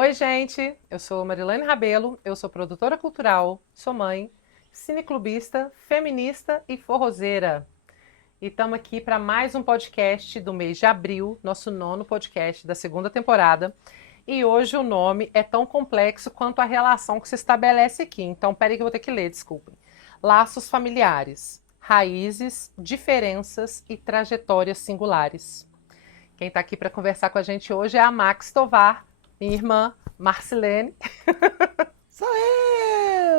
Oi, gente! Eu sou Marilane Rabelo, eu sou produtora cultural, sou mãe, cineclubista, feminista e forrozeira. E estamos aqui para mais um podcast do mês de abril, nosso nono podcast da segunda temporada. E hoje o nome é tão complexo quanto a relação que se estabelece aqui. Então, peraí que eu vou ter que ler, desculpem. Laços familiares, raízes, diferenças e trajetórias singulares. Quem está aqui para conversar com a gente hoje é a Max Tovar, minha irmã Marcilene. Sou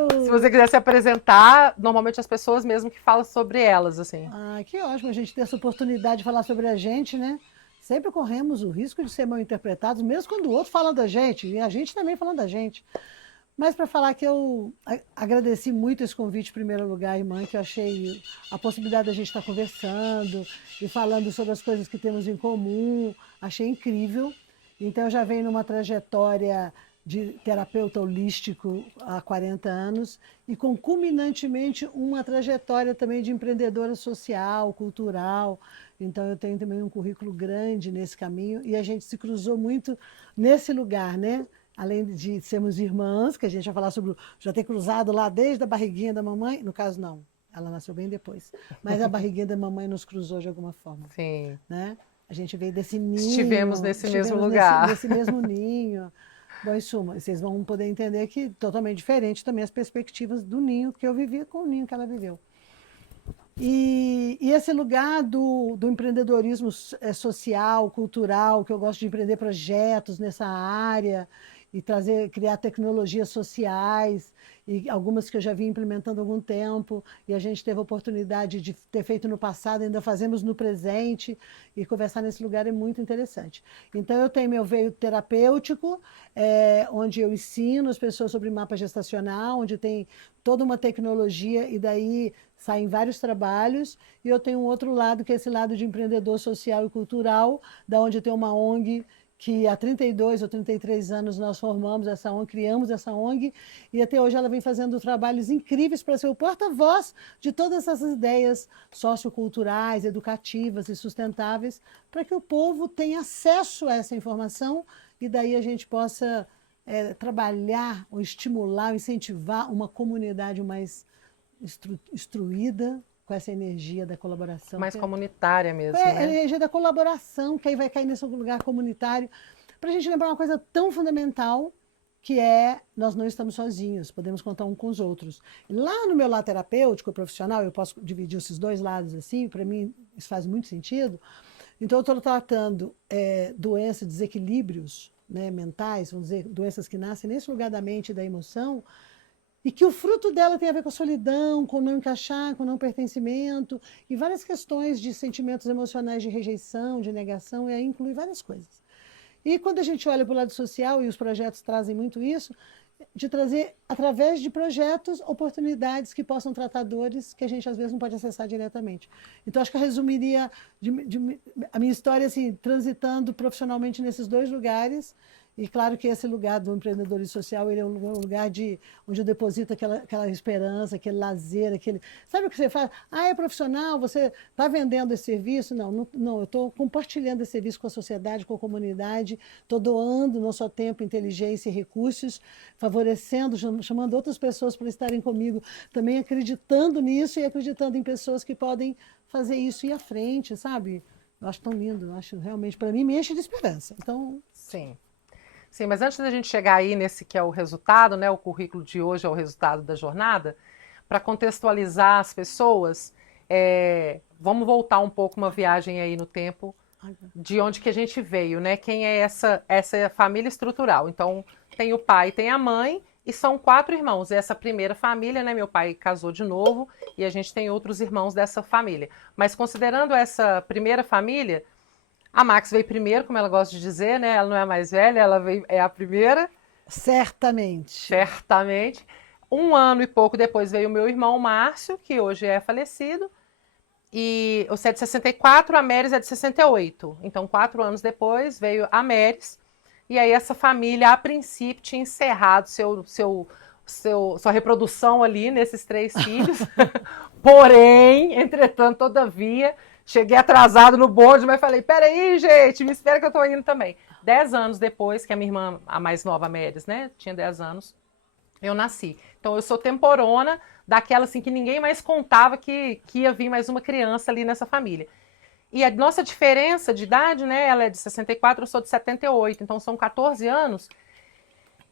Se eu! você quiser se apresentar, normalmente as pessoas mesmo que falam sobre elas, assim. Ah, que ótimo a gente ter essa oportunidade de falar sobre a gente, né? Sempre corremos o risco de ser mal interpretados, mesmo quando o outro fala da gente, e a gente também falando da gente. Mas para falar que eu agradeci muito esse convite, em primeiro lugar, irmã, que eu achei a possibilidade da gente estar conversando e falando sobre as coisas que temos em comum, achei incrível. Então, eu já venho numa trajetória de terapeuta holístico há 40 anos e concomitantemente uma trajetória também de empreendedora social, cultural. Então, eu tenho também um currículo grande nesse caminho e a gente se cruzou muito nesse lugar, né? Além de sermos irmãs, que a gente vai falar sobre já ter cruzado lá desde a barriguinha da mamãe, no caso não, ela nasceu bem depois, mas a barriguinha da mamãe nos cruzou de alguma forma, Sim. né? A gente veio desse Estivemos ninho, nesse mesmo estivemos lugar. nesse mesmo ninho. Bom, em suma, vocês vão poder entender que totalmente diferente também as perspectivas do ninho que eu vivia com o ninho que ela viveu. E esse lugar do empreendedorismo social, cultural, que eu gosto de empreender projetos nessa área e criar tecnologias sociais, e algumas que eu já vim implementando há algum tempo, e a gente teve a oportunidade de ter feito no passado, ainda fazemos no presente, e conversar nesse lugar é muito interessante. Então, eu tenho meu veio terapêutico, onde eu ensino as pessoas sobre mapa gestacional, onde tem toda uma tecnologia, e daí saem vários trabalhos, e eu tenho um outro lado, que é esse lado de empreendedor social e cultural, da onde tem uma ONG que há 32 ou 33 anos nós formamos essa ONG, criamos essa ONG, e até hoje ela vem fazendo trabalhos incríveis para ser o porta-voz de todas essas ideias socioculturais, educativas e sustentáveis, para que o povo tenha acesso a essa informação e daí a gente possa trabalhar ou estimular, ou incentivar uma comunidade mais instruída com essa energia da colaboração. Mais comunitária mesmo, A né? energia da colaboração, que aí vai cair nesse lugar comunitário, para a gente lembrar uma coisa tão fundamental, que é nós não estamos sozinhos, podemos contar um com os outros. Lá no meu lado terapêutico, profissional, eu posso dividir esses dois lados assim, para mim isso faz muito sentido. Então, eu estou tratando doenças, desequilíbrios, né, mentais, vamos dizer, doenças que nascem nesse lugar da mente e da emoção, e que o fruto dela tem a ver com a solidão, com não encaixar, com não pertencimento, e várias questões de sentimentos emocionais de rejeição, de negação, e aí inclui várias coisas. E quando a gente olha para o lado social, e os projetos trazem muito isso, de trazer, através de projetos, oportunidades que possam tratar dores que a gente às vezes não pode acessar diretamente. Então, acho que eu resumiria a minha história assim, transitando profissionalmente nesses dois lugares. E claro que esse lugar do empreendedorismo social, ele é um lugar onde eu deposito aquela esperança, aquele lazer, aquele... Sabe o que você faz? Ah, é profissional, você está vendendo esse serviço? Não, não, não, eu estou compartilhando esse serviço com a sociedade, com a comunidade, estou doando não só tempo, inteligência e recursos, favorecendo, chamando outras pessoas para estarem comigo, também acreditando nisso e acreditando em pessoas que podem fazer isso ir à frente, sabe? Eu acho tão lindo, eu acho realmente, para mim, me enche de esperança. Então, Sim. Sim, mas antes da gente chegar aí nesse que é o resultado, né? O currículo de hoje é o resultado da jornada. Para contextualizar as pessoas, vamos voltar um pouco uma viagem aí no tempo de onde que a gente veio, né? Quem é essa é a família estrutural. Então, tem o pai, tem a mãe e são quatro irmãos. Essa primeira família, né? Meu pai casou de novo e a gente tem outros irmãos dessa família. Mas considerando essa primeira família, a Max veio primeiro, como ela gosta de dizer, né? Ela não é a mais velha, ela veio, é a primeira, certamente. certamente. Um ano e pouco depois veio o meu irmão Márcio, que hoje é falecido. E você é de 64, a Meris é de 68. Então, 4 anos depois veio a Meris. E aí essa família, a princípio, tinha encerrado sua reprodução ali nesses três filhos. Porém, entretanto, todavia, cheguei atrasado no bonde, mas falei, peraí, gente, me espera que eu tô indo também. 10 anos depois, que a minha irmã, a mais nova, a Méris, né, tinha 10 anos, eu nasci. Então eu sou temporona daquela assim que ninguém mais contava que ia vir mais uma criança ali nessa família. E a nossa diferença de idade, né, ela é de 64, eu sou de 78, então são 14 anos.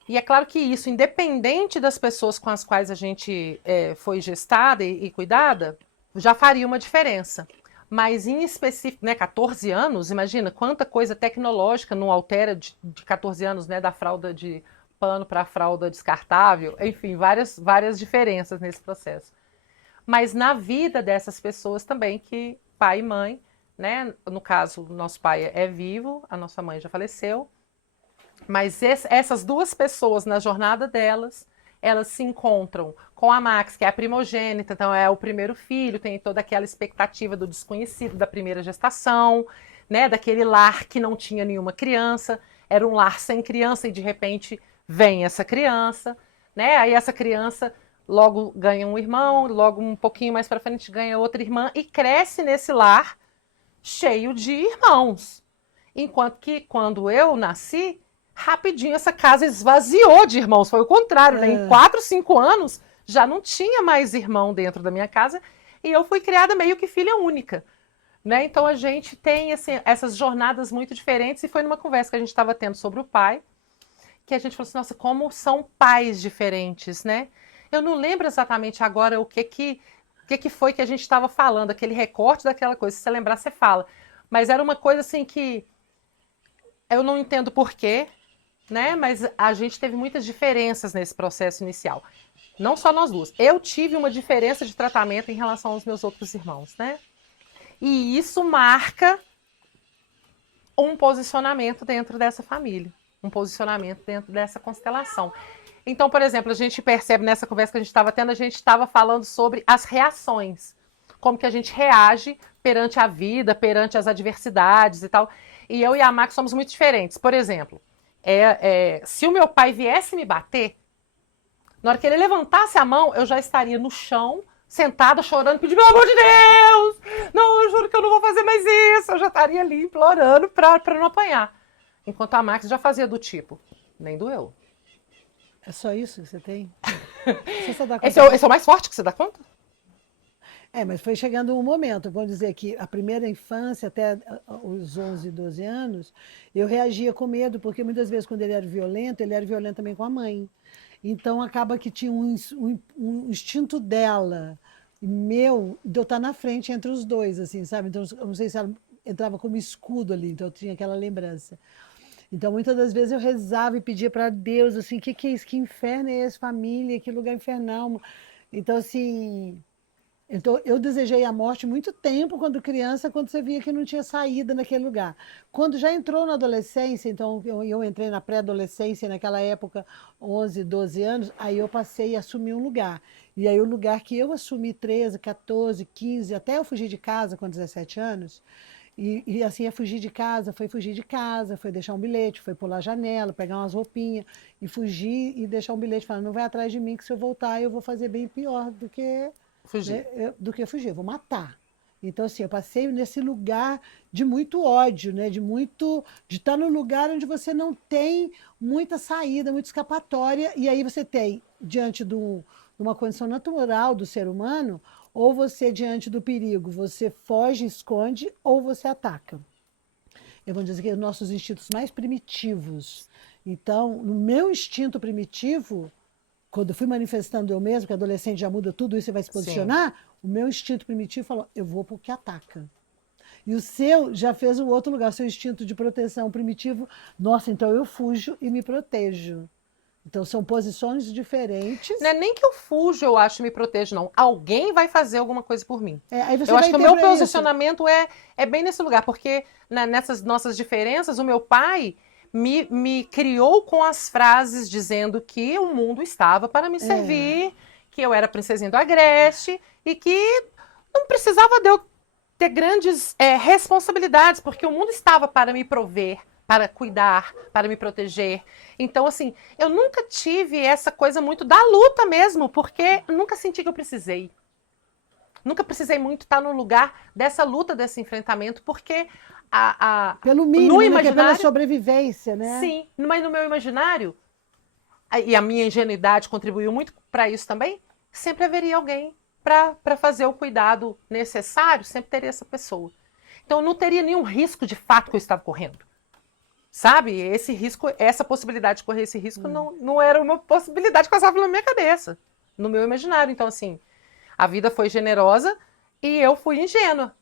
E é claro que isso, independente das pessoas com as quais a gente foi gestada e cuidada, já faria uma diferença. Mas em específico, né, 14 anos, imagina quanta coisa tecnológica não altera de 14 anos, né, da fralda de pano para a fralda descartável, enfim, várias diferenças nesse processo. Mas na vida dessas pessoas também, que pai e mãe, né, no caso, nosso pai é vivo, a nossa mãe já faleceu, mas essas duas pessoas, na jornada delas, elas se encontram com a Max, que é a primogênita, então é o primeiro filho, tem toda aquela expectativa do desconhecido, da primeira gestação, né, daquele lar que não tinha nenhuma criança, era um lar sem criança e de repente vem essa criança, né, aí essa criança logo ganha um irmão, logo um pouquinho mais para frente ganha outra irmã e cresce nesse lar cheio de irmãos. Enquanto que quando eu nasci, rapidinho essa casa esvaziou de irmãos. Foi o contrário, né? Em 4, 5 anos já não tinha mais irmão dentro da minha casa e eu fui criada meio que filha única. Né? Então a gente tem assim, essas jornadas muito diferentes e foi numa conversa que a gente estava tendo sobre o pai que a gente falou assim, nossa, como são pais diferentes, né? Eu não lembro exatamente agora o que foi que a gente estava falando, aquele recorte daquela coisa. Se você lembrar, você fala. Mas era uma coisa assim que eu não entendo por quê, né? Mas a gente teve muitas diferenças nesse processo inicial. Não só nós duas. Eu tive uma diferença de tratamento em relação aos meus outros irmãos, né? E isso marca um posicionamento dentro dessa família. Um posicionamento dentro dessa constelação. Então, por exemplo, a gente percebe nessa conversa que a gente estava tendo, a gente estava falando sobre as reações. Como que a gente reage perante a vida, perante as adversidades e tal. E eu e a Max somos muito diferentes. Por exemplo, se o meu pai viesse me bater, na hora que ele levantasse a mão, eu já estaria no chão, sentada, chorando, pedindo, pelo amor de Deus! Não, eu juro que eu não vou fazer mais isso. Eu já estaria ali implorando para não apanhar. Enquanto a Max já fazia do tipo, nem doeu. É só isso que você tem? Você dá Esse é o mais forte que você dá conta? Mas foi chegando um momento, vamos dizer que a primeira infância, até os 11, 12 anos, eu reagia com medo, porque muitas vezes quando ele era violento também com a mãe. Então acaba que tinha um instinto dela, meu, de eu estar na frente entre os dois, assim, sabe? Então eu não sei se ela entrava como escudo ali, então eu tinha aquela lembrança. Então, muitas das vezes eu rezava e pedia para Deus, assim, o que é isso? Que inferno é esse, família? Que lugar infernal? Então, assim, eu desejei a morte muito tempo quando criança, quando você via que não tinha saída naquele lugar. Quando já entrou na adolescência, então eu entrei na pré-adolescência, naquela época, 11, 12 anos, aí eu passei a assumir um lugar. E aí o lugar que eu assumi 13, 14, 15, até eu fugir de casa com 17 anos, e assim, fugir de casa, foi deixar um bilhete, foi pular a janela, pegar umas roupinhas e fugir e deixar um bilhete falando, não vai atrás de mim que se eu voltar eu vou fazer bem pior do que fugir. Né, fugir, eu vou matar. Então, assim, eu passei nesse lugar de muito ódio, né? De estar no lugar onde você não tem muita saída, muita escapatória, e aí você tem, diante de uma condição natural do ser humano, ou você, diante do perigo, você foge, esconde, ou você ataca. Eu vou dizer que os nossos instintos mais primitivos. Então, no meu instinto primitivo, quando eu fui manifestando eu mesmo, que adolescente já muda tudo isso, você vai se posicionar, sim, o meu instinto primitivo falou, eu vou porque ataca. E o seu já fez o outro lugar, o seu instinto de proteção primitivo, nossa, então eu fujo e me protejo. Então são posições diferentes. Não é nem que eu fujo, eu acho, e me protejo, não. Alguém vai fazer alguma coisa por mim. Aí você eu vai acho que o meu posicionamento é bem nesse lugar, porque nessas nossas diferenças, o meu pai me criou com as frases dizendo que o mundo estava para me servir, que eu era princesinha do Agreste e que não precisava de eu ter grandes responsabilidades, porque o mundo estava para me prover, para cuidar, para me proteger. Então, assim, eu nunca tive essa coisa muito da luta mesmo, porque eu nunca senti que eu precisei. Nunca precisei muito estar no lugar dessa luta, desse enfrentamento, porque Pelo no mínimo, né, que é pela imaginário, sobrevivência, né? sim, mas no meu imaginário, e a minha ingenuidade contribuiu muito para isso também, sempre haveria alguém para fazer o cuidado necessário, sempre teria essa pessoa. Então eu não teria nenhum risco de fato que eu estava correndo. Sabe? Esse risco, essa possibilidade de correr esse risco não era uma possibilidade que passava pela minha cabeça, no meu imaginário. Então, assim, a vida foi generosa e eu fui ingênua.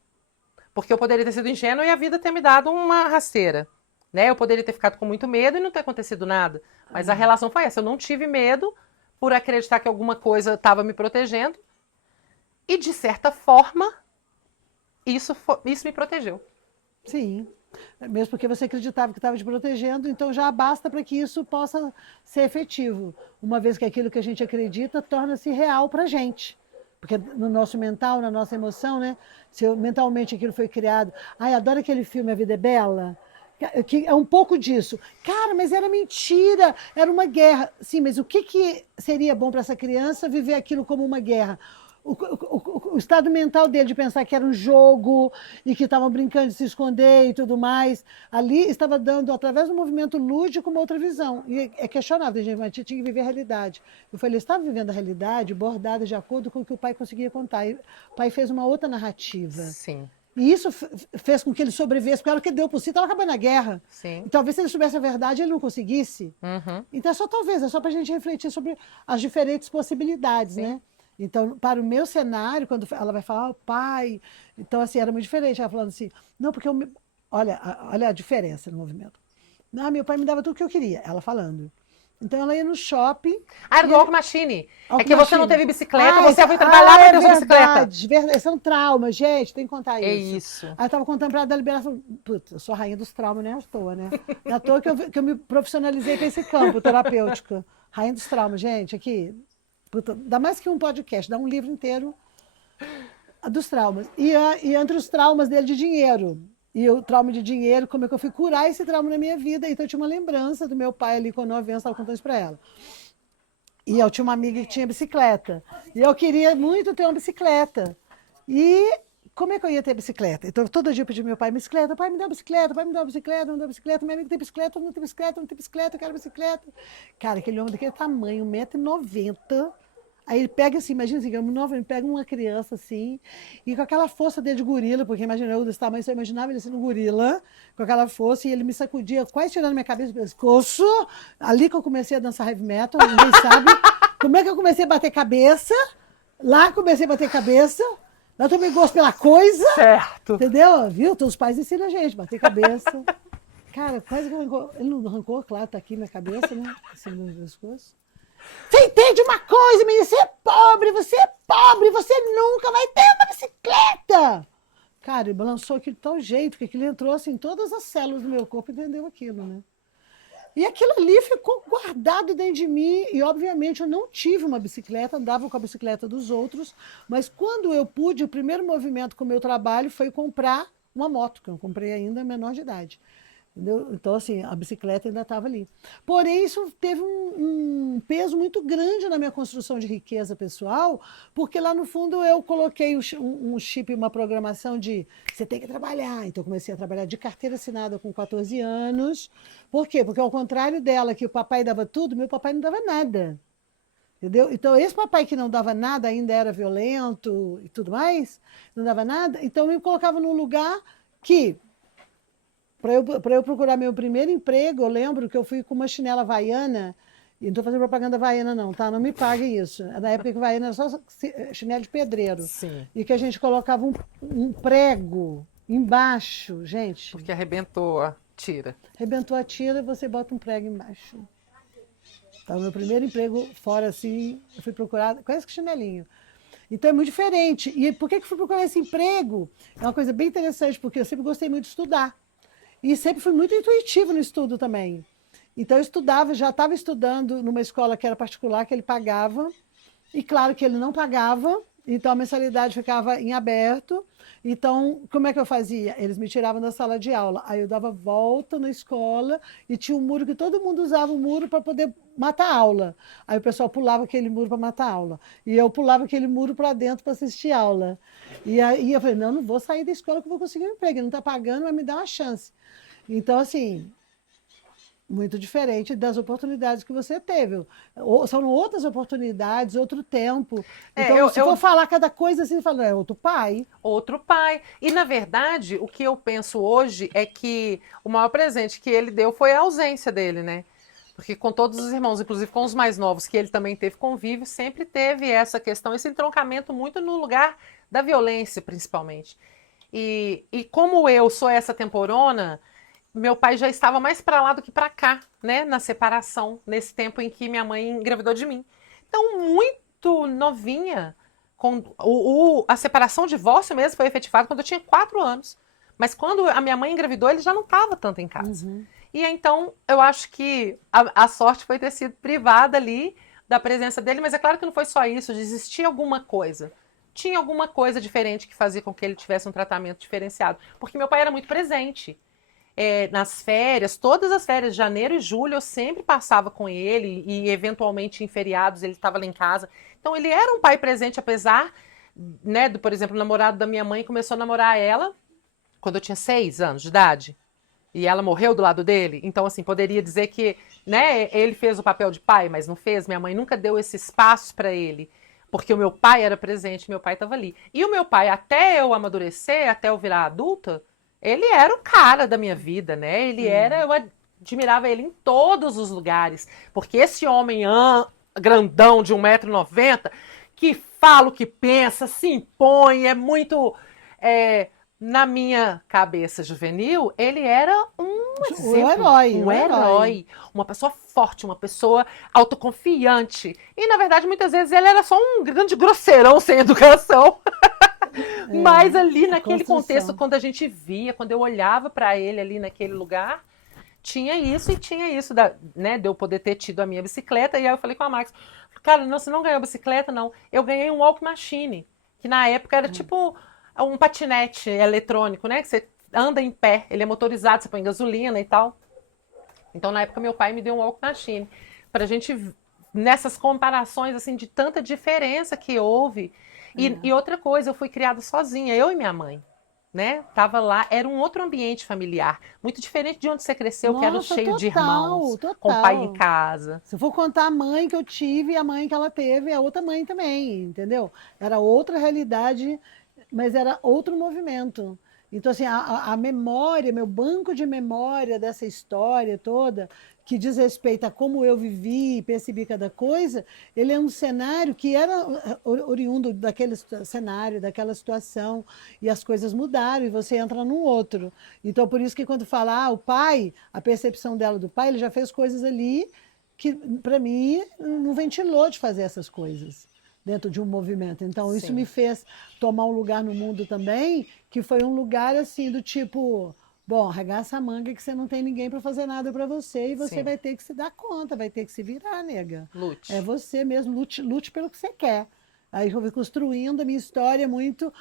Porque eu poderia ter sido ingênua e a vida ter me dado uma rasteira. Né? Eu poderia ter ficado com muito medo e não ter acontecido nada. Mas a relação foi essa. Eu não tive medo por acreditar que alguma coisa estava me protegendo. E, de certa forma, isso me protegeu. Sim. Mesmo porque você acreditava que estava te protegendo, então já basta para que isso possa ser efetivo. Uma vez que aquilo que a gente acredita torna-se real para a gente. Porque no nosso mental, na nossa emoção, né? Se mentalmente aquilo foi criado. Ai, adoro aquele filme A Vida é Bela. Que é um pouco disso. Cara, mas era mentira, era uma guerra. Sim, mas o que seria bom para essa criança viver aquilo como uma guerra? O estado mental dele de pensar que era um jogo e que estavam brincando de se esconder e tudo mais, ali estava dando, através do movimento lúdico, uma outra visão. E é questionável, gente, mas tinha que viver a realidade. Eu falei, ele estava vivendo a realidade bordada de acordo com o que o pai conseguia contar. E o pai fez uma outra narrativa. Sim. E isso fez com que ele sobrevivesse, porque era o que deu por si, estava acabando a guerra. Sim. E talvez se ele soubesse a verdade, ele não conseguisse. Uhum. Então é só talvez, é só para a gente refletir sobre as diferentes possibilidades, Sim. né? Então, para o meu cenário, quando ela vai falar, oh, pai, então assim, era muito diferente. Ela falando assim, não, porque olha a diferença no movimento. Não, meu pai me dava tudo o que eu queria, ela falando. Então ela ia no shopping. Era do Walk Machine. É que você não teve bicicleta, Ah, você foi trabalhar para ter sua bicicleta. Verdade, esse é um trauma, gente, tem que contar É isso. isso. Aí eu tava contando pra ela da liberação. Putz, eu sou a rainha dos traumas, né? À toa, né? É à toa que eu me profissionalizei para esse campo terapêutico. Rainha dos traumas, gente, aqui. Puta, dá mais que um podcast, dá um livro inteiro dos traumas. E entre os traumas dele de dinheiro. E o trauma de dinheiro, como é que eu fui curar esse trauma na minha vida. Então eu tinha uma lembrança do meu pai ali com 9 anos, estava contando isso para ela. E eu tinha uma amiga que tinha bicicleta. E eu queria muito ter uma bicicleta. E como é que eu ia ter bicicleta? Então todo dia eu pedi ao meu pai bicicleta. Pai, me dá uma bicicleta, pai, me dá uma bicicleta, me dá uma bicicleta. Meu amigo tem bicicleta, não tem bicicleta, não tem bicicleta, eu quero bicicleta. Cara, aquele homem daquele tamanho, 1,90 m. Aí ele pega assim, imagina assim, ele pega uma criança assim, e com aquela força dele de gorila, porque imagina eu desse tamanho, só imaginava ele sendo um gorila, com aquela força, e ele me sacudia, quase tirando minha cabeça do pescoço. Ali que eu comecei a dançar heavy metal, ninguém sabe. Como é que eu comecei a bater cabeça? Lá comecei a bater cabeça. Lá tomei gosto pela coisa. Certo. Entendeu? Viu? Então os pais ensinam a gente, bater cabeça. Cara, quase que arrancou. Ele não arrancou, claro, tá aqui minha cabeça, né? Assim, no pescoço. Você entende uma coisa, menina? Você é pobre, você nunca vai ter uma bicicleta. Cara, ele balançou aquilo de tal jeito, que aquilo entrou assim em todas as células do meu corpo e entendeu aquilo, né? E aquilo ali ficou guardado dentro de mim. E, obviamente, eu não tive uma bicicleta, andava com a bicicleta dos outros. Mas quando eu pude, o primeiro movimento com o meu trabalho foi comprar uma moto, que eu comprei ainda menor de idade. Entendeu? Então, assim, a bicicleta ainda estava ali. Porém, isso teve um peso muito grande na minha construção de riqueza pessoal, porque lá no fundo eu coloquei um chip, uma programação de você tem que trabalhar. Então, eu comecei a trabalhar de carteira assinada com 14 anos. Por quê? Porque ao contrário dela, que o papai dava tudo, meu papai não dava nada. Entendeu? Então, esse papai que não dava nada, ainda era violento e tudo mais, não dava nada, então me colocava num lugar que para eu procurar meu primeiro emprego, eu lembro que eu fui com uma chinela havaiana, e não estou fazendo propaganda havaiana não, tá? Não me paguem isso. Na época que havaiana era só chinelo de pedreiro. Sim. E que a gente colocava um prego embaixo, gente. Porque arrebentou a tira. Arrebentou a tira, você bota um prego embaixo. Então, meu primeiro emprego fora assim, eu fui procurar com esse chinelinho. Então é muito diferente. E por que eu fui procurar esse emprego? É uma coisa bem interessante, porque eu sempre gostei muito de estudar. E sempre fui muito intuitivo no estudo também. Então eu estudava, já estava estudando numa escola que era particular, que ele pagava. E claro que ele não pagava, Então a mensalidade ficava em aberto. Então, como é que eu fazia? Eles me tiravam da sala de aula. Aí eu dava volta na escola e tinha um muro que todo mundo usava o muro para poder matar a aula. Aí o pessoal pulava aquele muro para matar a aula. E eu pulava aquele muro para dentro para assistir a aula. E aí eu falei, não, não vou sair da escola que eu vou conseguir um emprego. Ele não está pagando, mas me dá uma chance. Então, assim, muito diferente das oportunidades que você teve. São outras oportunidades, outro tempo. É, Então, se for falar cada coisa assim, fala, é outro pai. outro pai. E, na verdade, o que eu penso hoje é que o maior presente que ele deu foi a ausência dele, né? Porque com todos os irmãos, inclusive com os mais novos, que ele também teve convívio, sempre teve essa questão, esse entroncamento muito no lugar da violência, principalmente. E como eu sou essa temporona, meu pai já estava mais para lá do que para cá, né? Na separação, nesse tempo em que minha mãe engravidou de mim. Então, muito novinha, a separação, o divórcio mesmo foi efetivado quando eu tinha 4 anos. Mas quando a minha mãe engravidou, ele já não estava tanto em casa. Uhum. E então eu acho que a sorte foi ter sido privada ali da presença dele, mas é claro que não foi só isso, de existir alguma coisa. Tinha alguma coisa diferente que fazia com que ele tivesse um tratamento diferenciado. Porque meu pai era muito presente. Nas férias, todas as férias, janeiro e julho, eu sempre passava com ele e eventualmente em feriados ele estava lá em casa. Então ele era um pai presente, apesar, né, por exemplo, o namorado da minha mãe começou a namorar ela quando eu tinha 6 anos de idade. E ela morreu do lado dele. Então, assim, poderia dizer que, né, ele fez o papel de pai, mas não fez. Minha mãe nunca deu esse espaço para ele. Porque o meu pai era presente, meu pai estava ali. E o meu pai, até eu amadurecer, até eu virar adulta, ele era o cara da minha vida, né? Eu admirava ele em todos os lugares. Porque esse homem grandão de 1,90 m, que fala o que pensa, se impõe, é muito. é, Na minha cabeça juvenil, ele era um O exemplo, herói, um o herói. herói, uma pessoa forte, uma pessoa autoconfiante. E, na verdade, muitas vezes ele era só um grande grosseirão sem educação. Mas ali A naquele contexto, construção. quando a gente via, quando eu olhava para ele ali naquele lugar, tinha isso e tinha isso, né, de eu poder ter tido a minha bicicleta. E aí eu falei com a Max, cara, não, você não ganhou bicicleta, não. Eu ganhei um walk machine, que na época era tipo um patinete eletrônico, né? Que você anda em pé, ele é motorizado, você põe gasolina e tal. Então, na época, meu pai me deu um walk machine. Pra gente, nessas comparações, assim, de tanta diferença que houve. E outra coisa, eu fui criada sozinha, eu e minha mãe. Né? Tava lá, era um outro ambiente familiar, muito diferente de onde você cresceu, que era Nossa, cheio de total, irmãos, com o pai em total. casa. Se eu for contar a mãe que eu tive e a mãe que ela teve, a outra mãe também, entendeu? Era outra realidade, mas era outro movimento. Então, assim, a memória, meu banco de memória dessa história toda, que diz respeito a como eu vivi e percebi cada coisa, ele é um cenário que era oriundo daquele cenário, daquela situação, e as coisas mudaram e você entra num outro. Então, por isso que quando fala, o pai, a percepção dela do pai, ele já fez coisas ali que, para mim, não ventilou de fazer essas coisas dentro de um movimento. Então, isso me Sim, fez tomar um lugar no mundo também, que foi um lugar assim do tipo, bom, arregaça a manga que você não tem ninguém para fazer nada para você e você sim. vai ter que se dar conta, vai ter que se virar, nega. É Lute. você mesmo, lute, lute pelo que você quer. Aí eu fui construindo a minha história muito,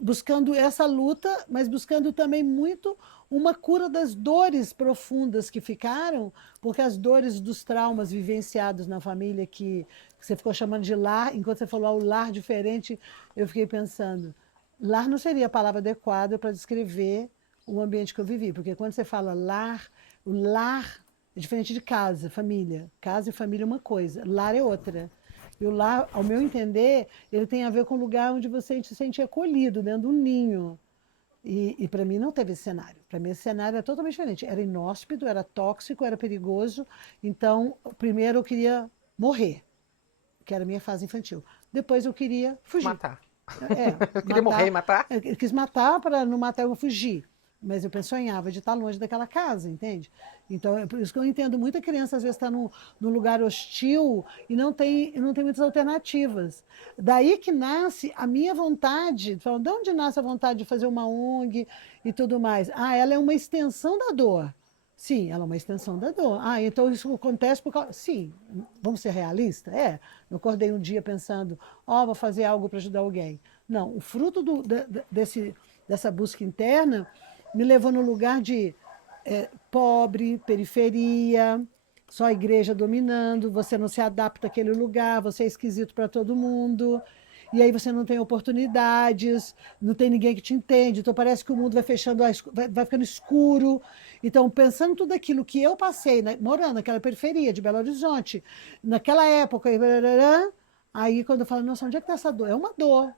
buscando essa luta, mas buscando também muito uma cura das dores profundas que ficaram, porque as dores dos traumas vivenciados na família que você ficou chamando de lar, enquanto você falou o lar diferente, eu fiquei pensando, lar não seria a palavra adequada para descrever o ambiente que eu vivi, porque quando você fala lar, o lar é diferente de casa, família. Casa e família é uma coisa, lar é outra. E o lar, ao meu entender, ele tem a ver com o lugar onde você se sente acolhido, dentro de um ninho. E para mim não teve esse cenário. Para mim esse cenário era totalmente diferente. Era inóspito, era tóxico, era perigoso. Então, primeiro eu queria morrer, que era a minha fase infantil. Depois eu queria fugir. Matar. Eu queria morrer e Matar. matar. Eu quis matar para não matar eu fugir. Mas eu sonhava de estar longe daquela casa, entende? Então, é por isso que eu entendo muita criança às vezes está num lugar hostil e não tem muitas alternativas. Daí que nasce a minha vontade, de onde nasce a vontade de fazer uma ONG e tudo mais? Ela é uma extensão da dor. Sim, ela é uma extensão da dor. Ah, então isso acontece por causa. Sim, vamos ser realistas? É. Eu acordei um dia pensando, vou fazer algo para ajudar alguém. Não, o fruto dessa busca interna me levou no lugar de pobre, periferia, só a igreja dominando, você não se adapta àquele lugar, você é esquisito para todo mundo. E aí você não tem oportunidades, não tem ninguém que te entende, então parece que o mundo vai fechando, vai ficando escuro. Então, pensando tudo aquilo que eu passei, né, morando naquela periferia de Belo Horizonte, naquela época, aí quando eu falo, nossa, onde é que está essa dor? É uma dor,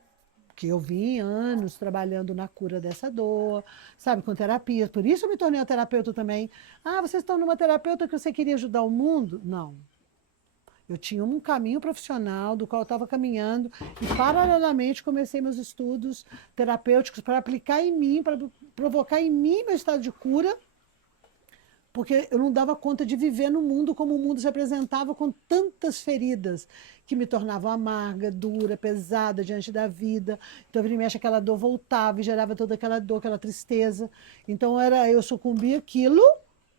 que eu vim anos trabalhando na cura dessa dor, sabe, com terapia. Por isso eu me tornei uma terapeuta também. Ah, vocês estão numa terapeuta que você queria ajudar o mundo? Não. Eu tinha um caminho profissional do qual eu estava caminhando e, paralelamente, comecei meus estudos terapêuticos para aplicar em mim, para provocar em mim meu estado de cura, porque eu não dava conta de viver no mundo como o mundo se apresentava, com tantas feridas que me tornavam amarga, dura, pesada diante da vida. Então, vira e mexe, aquela dor voltava e gerava toda aquela dor, aquela tristeza. Então, era eu sucumbir aquilo,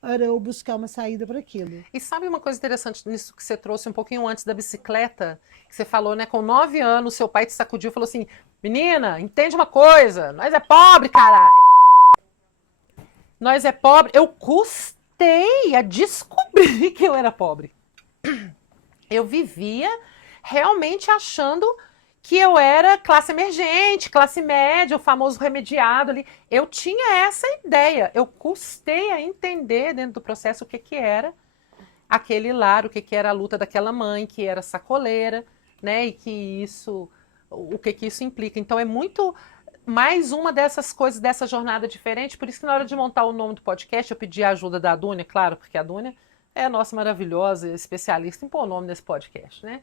era eu buscar uma saída para aquilo. E sabe uma coisa interessante nisso que você trouxe um pouquinho antes da bicicleta? Que você falou, né? Com 9 anos, seu pai te sacudiu e falou assim: menina, entende uma coisa, nós é pobre, caralho. Nós é pobre. Eu custei a descobrir que eu era pobre. Eu vivia realmente achando que eu era classe emergente, classe média, o famoso remediado ali. Eu tinha essa ideia. Eu custei a entender dentro do processo o que que era aquele lar, o que que era a luta daquela mãe, que era sacoleira, né? E que isso, o que que isso implica. Então é muito mais uma dessas coisas, dessa jornada diferente. Por isso que na hora de montar o nome do podcast, eu pedi a ajuda da Dúnia, claro, porque a Dúnia é a nossa maravilhosa especialista em pôr o nome nesse podcast, né?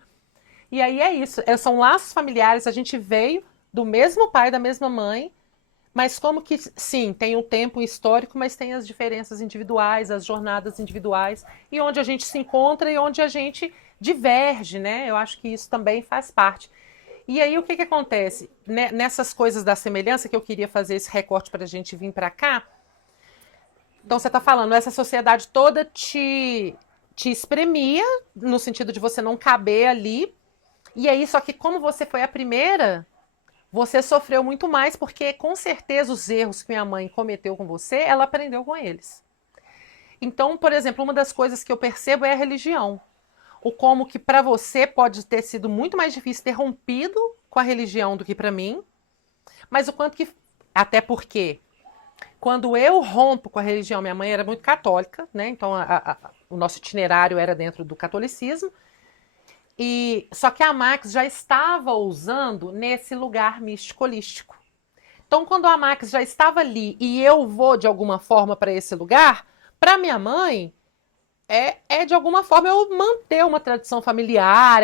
E aí é isso, são laços familiares, a gente veio do mesmo pai, da mesma mãe, mas como que, sim, tem um tempo histórico, mas tem as diferenças individuais, as jornadas individuais, e onde a gente se encontra e onde a gente diverge, né? Eu acho que isso também faz parte. E aí o que que acontece? Nessas coisas da semelhança, que eu queria fazer esse recorte para a gente vir para cá, então você está falando, essa sociedade toda te espremia, no sentido de você não caber ali, e aí, só que como você foi a primeira, você sofreu muito mais, porque com certeza os erros que minha mãe cometeu com você, ela aprendeu com eles. Então, por exemplo, uma das coisas que eu percebo é a religião. O como que para você pode ter sido muito mais difícil ter rompido com a religião do que para mim, mas o quanto que. Até porque, quando eu rompo com a religião, minha mãe era muito católica, né? Então o nosso itinerário era dentro do catolicismo. E só que a Max já estava usando nesse lugar místico holístico. Então, quando a Max já estava ali e eu vou de alguma forma para esse lugar, para minha mãe é de alguma forma eu manter uma tradição familiar,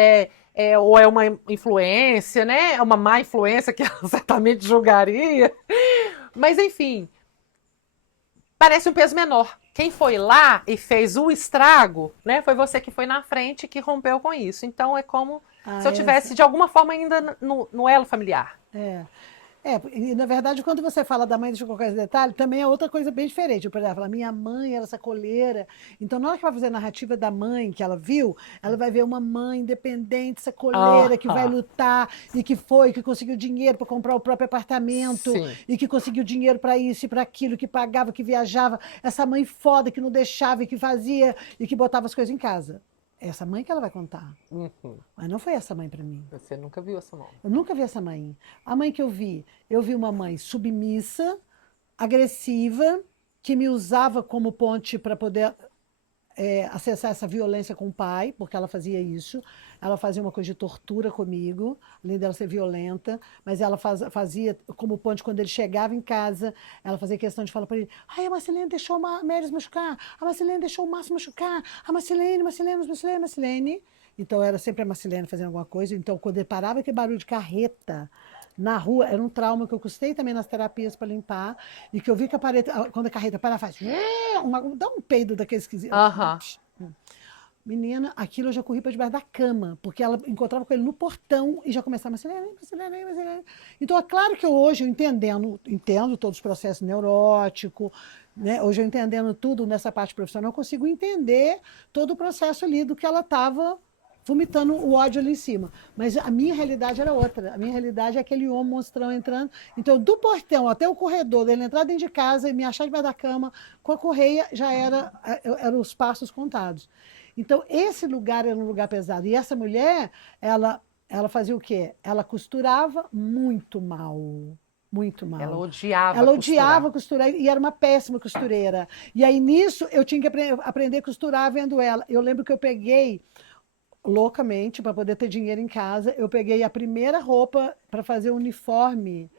ou é uma influência, né? É uma má influência que ela certamente julgaria. Mas enfim, parece um peso menor. Quem foi lá e fez o estrago, né? Foi você que foi na frente que rompeu com isso. Então é como se eu tivesse de alguma forma ainda no elo familiar. É. E na verdade, quando você fala da mãe, deixa eu colocar esse detalhe, também é outra coisa bem diferente. Por exemplo, a minha mãe era sacoleira. Então, na hora que vai fazer a narrativa da mãe que ela viu, ela vai ver uma mãe independente, sacoleira, que vai lutar e que conseguiu dinheiro para comprar o próprio apartamento, Sim. e que conseguiu dinheiro para isso e para aquilo, que pagava, que viajava. Essa mãe foda que não deixava e que fazia e que botava as coisas em casa. Essa mãe que ela vai contar. Uhum. Mas não foi essa mãe para mim. Você nunca viu essa mão. Eu nunca vi essa mãe. A mãe que eu vi uma mãe agressiva, que me usava como ponte para poder acessar essa violência com o pai, porque ela fazia isso. Ela fazia uma coisa de tortura comigo, além dela ser violenta, mas ela fazia como ponte quando ele chegava em casa, ela fazia questão de falar para ele: ai, a Marcelene deixou a Meris machucar, a Marcelene deixou o Márcio machucar, a Marcelene. Então era sempre a Marcelene fazendo alguma coisa. Então, quando ele parava aquele barulho de carreta na rua, era um trauma que eu custei também nas terapias para limpar, e que eu vi que quando a carreta para, faz dá um peido daquele esquisito. Menina, aquilo eu já corri para debaixo da cama, porque ela encontrava com ele no portão e já começava a. Então, é claro que hoje eu entendo todo os processos neuróticos, né? Hoje eu entendendo tudo nessa parte profissional, eu consigo entender todo o processo ali do que ela estava vomitando o ódio ali em cima. Mas a minha realidade era outra. A minha realidade é aquele homem monstrão entrando. Então, do portão até o corredor, dele entrar dentro de casa e me achar debaixo da cama, com a correia, já eram os passos contados. Então, esse lugar era um lugar pesado. E essa mulher, ela fazia o quê? Ela costurava muito mal. Muito Ela mal. odiava Ela costurar. odiava costurar e era uma péssima costureira. E aí, nisso, eu tinha que aprender a costurar vendo ela. Eu lembro que eu peguei loucamente para poder ter dinheiro em casa. Eu peguei a primeira roupa para fazer o uniforme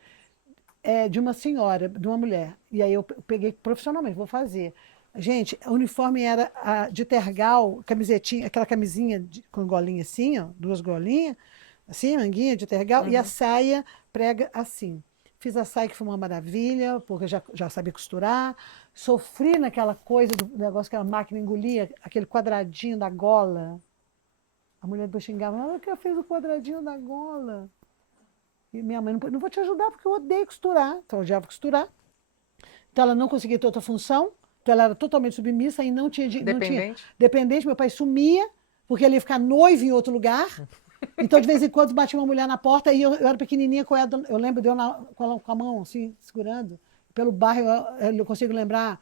de uma senhora, de uma mulher. E aí eu peguei profissionalmente, vou fazer. Gente, o uniforme era de tergal, camisetinha, aquela camisinha com golinha assim, ó, duas golinhas, assim, manguinha de tergal, e a Uhum. saia prega assim. Fiz a saia que foi uma maravilha, porque eu já sabia costurar. Sofri naquela coisa do negócio que a máquina engolia, aquele quadradinho da gola. A mulher depois xingava, ela que fez o quadradinho da gola. E minha mãe, não vou te ajudar porque eu odeio costurar. Então eu odiava costurar. Então ela não conseguia ter outra função. Então ela era totalmente submissa e não tinha Dependente? dependente. Meu pai sumia, porque ele ia ficar noivo em outro lugar. Então, de vez em quando, batia uma mulher na porta e eu era pequenininha com ela. Eu lembro de eu com a mão assim, segurando. Pelo bairro, eu consigo lembrar,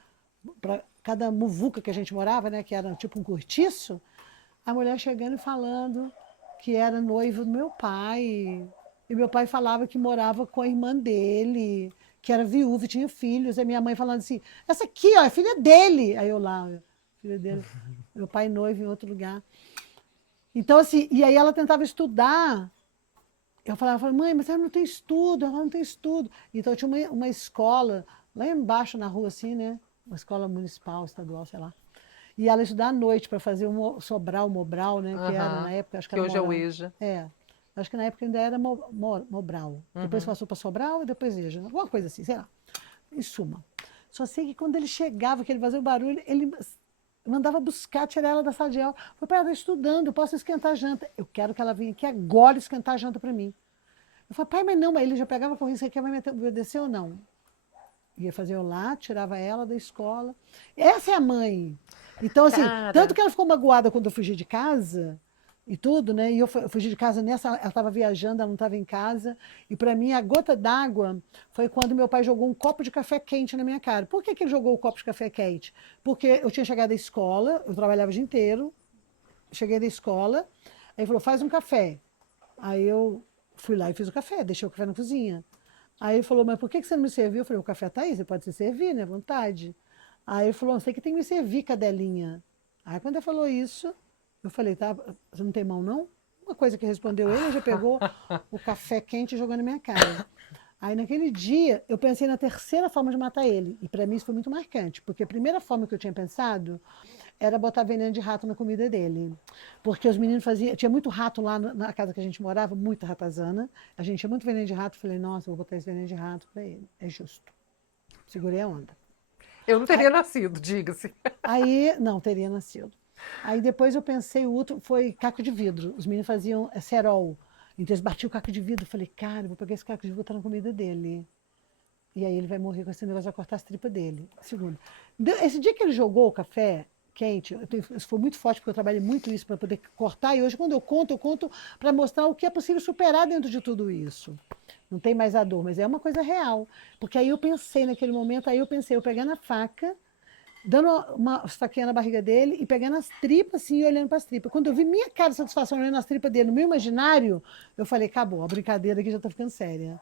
para cada muvuca que a gente morava, né, que era tipo um cortiço, a mulher chegando e falando que era noivo do meu pai. E meu pai falava que morava com a irmã dele, que era viúva e tinha filhos. E minha mãe falando assim: essa aqui, ó, é filha dele. Aí eu lá, filha dele, meu pai noivo em outro lugar. Então, assim, e aí ela tentava estudar. Eu falava, mãe, mas ela não tem estudo, ela não tem estudo. Então tinha uma escola lá embaixo na rua, assim, né? Uma escola municipal, estadual, sei lá. E ela estudar à noite para fazer o Sobral, Mobral, né? Que era na Aham. época, acho que Que era hoje é o Moral. EJA. É. Acho que na época ainda era Mobral. Depois Uhum. passou para Sobral e depois EJA. Alguma coisa assim, sei lá. Em suma. Só sei que quando ele chegava, que ele fazia o barulho, ele mandava buscar, tirar ela da sala de aula. Foi para ela estar estudando, eu posso esquentar a janta. Eu quero que ela venha aqui agora esquentar a janta para mim. Eu falei, pai, mas não, mas ele já pegava a corrida, você quer vai me obedecer ou não? Ia fazer eu lá, tirava ela da escola. Essa é a mãe. Então, assim, tanto Cara, que ela ficou magoada quando eu fugi de casa e tudo, né? E eu fugi de casa nessa, ela estava viajando, ela não estava em casa. E para mim, a gota d'água foi quando meu pai jogou um copo de café quente na minha cara. Por que, que ele jogou o copo de café quente? Porque eu tinha chegado da escola, eu trabalhava o dia inteiro, cheguei da escola, aí ele falou, faz um café. Aí eu fui lá e fiz o café, deixei o café na cozinha. Aí ele falou, mas por que você não me serviu? Eu falei, o café tá aí, você pode se servir, né? À vontade. Aí ele falou, você que tem que me servir, cadelinha. Aí quando ele falou isso, eu falei, tá, você não tem mão não? Uma coisa que respondeu ele, ele já pegou o café quente e jogou na minha cara. Aí naquele dia eu pensei na terceira forma de matar ele. E para mim isso foi muito marcante, porque a primeira forma que eu tinha pensado era botar veneno de rato na comida dele. Porque os meninos faziam. Tinha muito rato lá na casa que a gente morava, muita ratazana. A gente tinha muito veneno de rato. Falei, nossa, eu vou botar esse veneno de rato pra ele. É justo. Segurei a onda. eu não Aí, teria nascido, diga-se. não, teria nascido. Aí depois eu pensei, o outro foi caco de vidro. Os meninos faziam cerol. Então eles batiam o caco de vidro. Eu falei, cara, eu vou pegar esse caco de vidro e botar na comida dele. E aí ele vai morrer com esse negócio, vai cortar as tripas dele. Segundo. Esse dia que ele jogou o café quente, isso foi muito forte, porque eu trabalhei muito isso para poder cortar, e hoje quando eu conto para mostrar o que é possível superar dentro de tudo isso. Não tem mais a dor, mas é uma coisa real. Porque aí eu pensei naquele momento, aí eu pensei, eu pegando a faca, dando uma faquinha na barriga dele e pegando as tripas assim e olhando para as tripas. Quando eu vi minha cara de satisfação olhando as tripas dele no meu imaginário, eu falei, acabou, a brincadeira aqui já está ficando séria.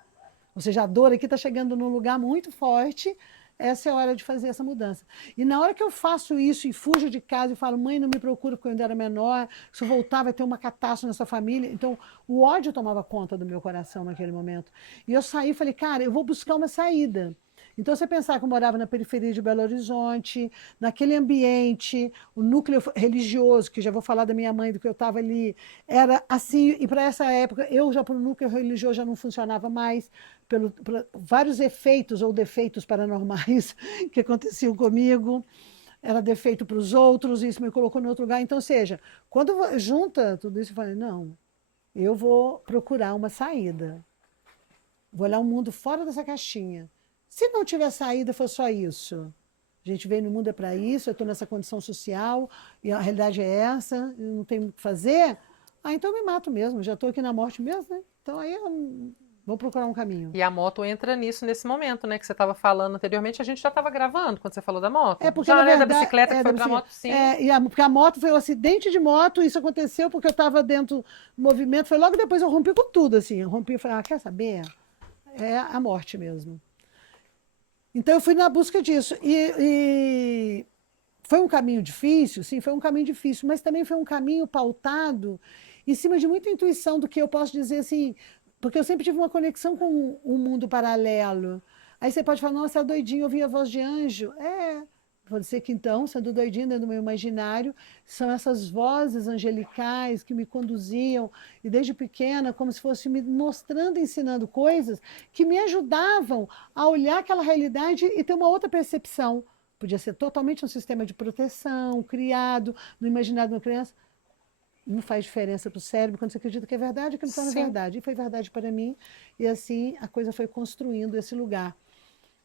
Ou seja, a dor aqui está chegando num lugar muito forte, essa é a hora de fazer essa mudança. E na hora que eu faço isso e fujo de casa e falo, mãe, não me procura porque eu ainda era menor, se eu voltar vai ter uma catástrofe nessa família. Então, o ódio tomava conta do meu coração naquele momento. E eu saí e falei, cara, eu vou buscar uma saída. Então, você pensar que eu morava na periferia de Belo Horizonte, naquele ambiente, o núcleo religioso, que já vou falar da minha mãe, do que eu estava ali, era assim, e para essa época, eu já para o núcleo religioso já não funcionava mais, por vários efeitos ou defeitos paranormais que aconteciam comigo, era defeito para os outros, isso me colocou em outro lugar. Então, seja, quando junta tudo isso, eu falei, não, eu vou procurar uma saída. Vou olhar um mundo fora dessa caixinha. Se não tiver saída, for só isso. A gente veio no mundo é para isso, eu estou nessa condição social, e a realidade é essa, eu não tenho o que fazer. Ah, então eu me mato mesmo, já estou aqui na morte mesmo, né? Então aí eu vou procurar um caminho. E a moto entra nisso nesse momento, né? Que você estava falando anteriormente, a gente já estava gravando quando você falou da É moto. porque, na Já, né? Da verdade, bicicleta que foi pra moto, sim. porque a moto foi um acidente de moto, isso aconteceu porque eu estava dentro do movimento, foi logo depois eu rompi com tudo, assim, eu rompi e falei, quer saber? É a morte mesmo. Então eu fui na busca disso. E foi um caminho difícil, sim, foi um caminho difícil, mas também foi um caminho pautado em cima de muita intuição do que eu posso dizer assim, porque eu sempre tive uma conexão com um mundo paralelo. Aí você pode falar, nossa, é doidinho, ouvir a voz de anjo. Pode ser que então, sendo doidinho dentro do meu imaginário, são essas vozes angelicais que me conduziam, e desde pequena, como se fosse me mostrando, ensinando coisas que me ajudavam a olhar aquela realidade e ter uma outra percepção. Podia ser totalmente um sistema de proteção, criado no imaginário de uma criança. Não faz diferença para o cérebro quando você acredita que é verdade, aquilo torna Sim. verdade. E foi verdade para mim, e assim a coisa foi construindo esse lugar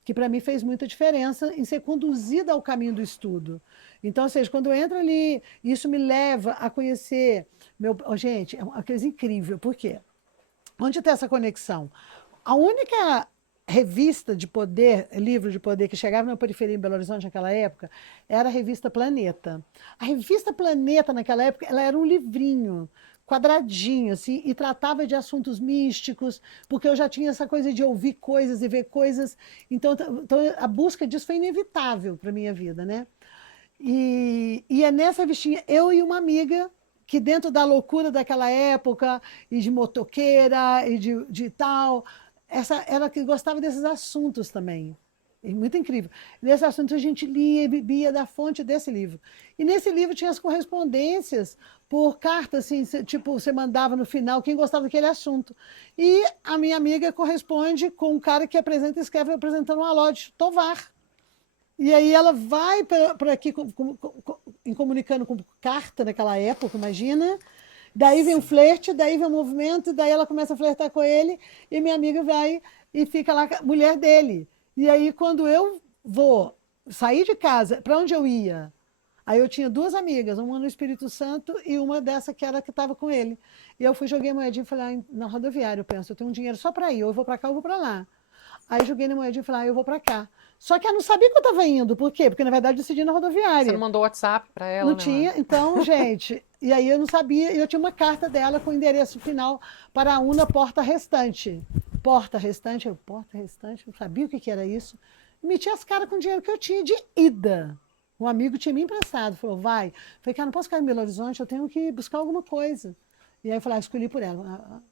que para mim fez muita diferença em ser conduzida ao caminho do estudo. Então, ou seja, quando eu entro ali, isso me leva a conhecer meu. Oh, gente, é uma coisa incrível, por quê? Onde tem essa conexão? A única revista de poder, livro de poder que chegava na periferia em Belo Horizonte naquela época, era a revista Planeta. A revista Planeta naquela época, ela era um livrinho quadradinho, assim, e tratava de assuntos místicos, porque eu já tinha essa coisa de ouvir coisas e ver coisas, então a busca disso foi inevitável para minha vida, né? E é nessa revistinha, eu e uma amiga, que dentro da loucura daquela época, e de motoqueira, e de tal, ela que gostava desses assuntos também. E muito incrível. Nesse assunto a gente lia e bebia da fonte desse livro. E nesse livro tinha as correspondências por carta, assim, tipo, você mandava no final quem gostava daquele assunto. E a minha amiga corresponde com um cara que apresenta e escreve apresentando um Alódio Tovar. E aí ela vai para aqui comunicando com carta naquela época, imagina. Daí vem o flerte, daí vem o movimento, daí ela começa a flertar com ele, e minha amiga vai e fica lá, mulher dele. E aí, quando eu vou sair de casa, para onde eu ia? Aí eu tinha duas amigas, uma no Espírito Santo e uma dessa que era que estava com ele. E eu fui, joguei a moedinha e falei, na rodoviária, eu penso, eu tenho um dinheiro só para ir, ou eu vou para cá ou eu vou para lá. Aí joguei na moedinha e falei, eu vou para cá. Só que eu não sabia que eu estava indo, por quê? Porque na verdade eu decidi na Você rodoviária. não mandou WhatsApp pra Não ela, né, Mara? tinha, então, gente, e aí eu não sabia, eu tinha uma carta dela com o endereço final para a UNA Porta Restante. Porta Restante, Porta Restante, não sabia o que era isso. Meti as caras com o dinheiro que eu tinha de ida. Um amigo tinha me emprestado, falou, vai. Falei, cara, não posso ficar em Belo Horizonte, eu tenho que buscar alguma coisa. E aí eu falei, escolhi por ela,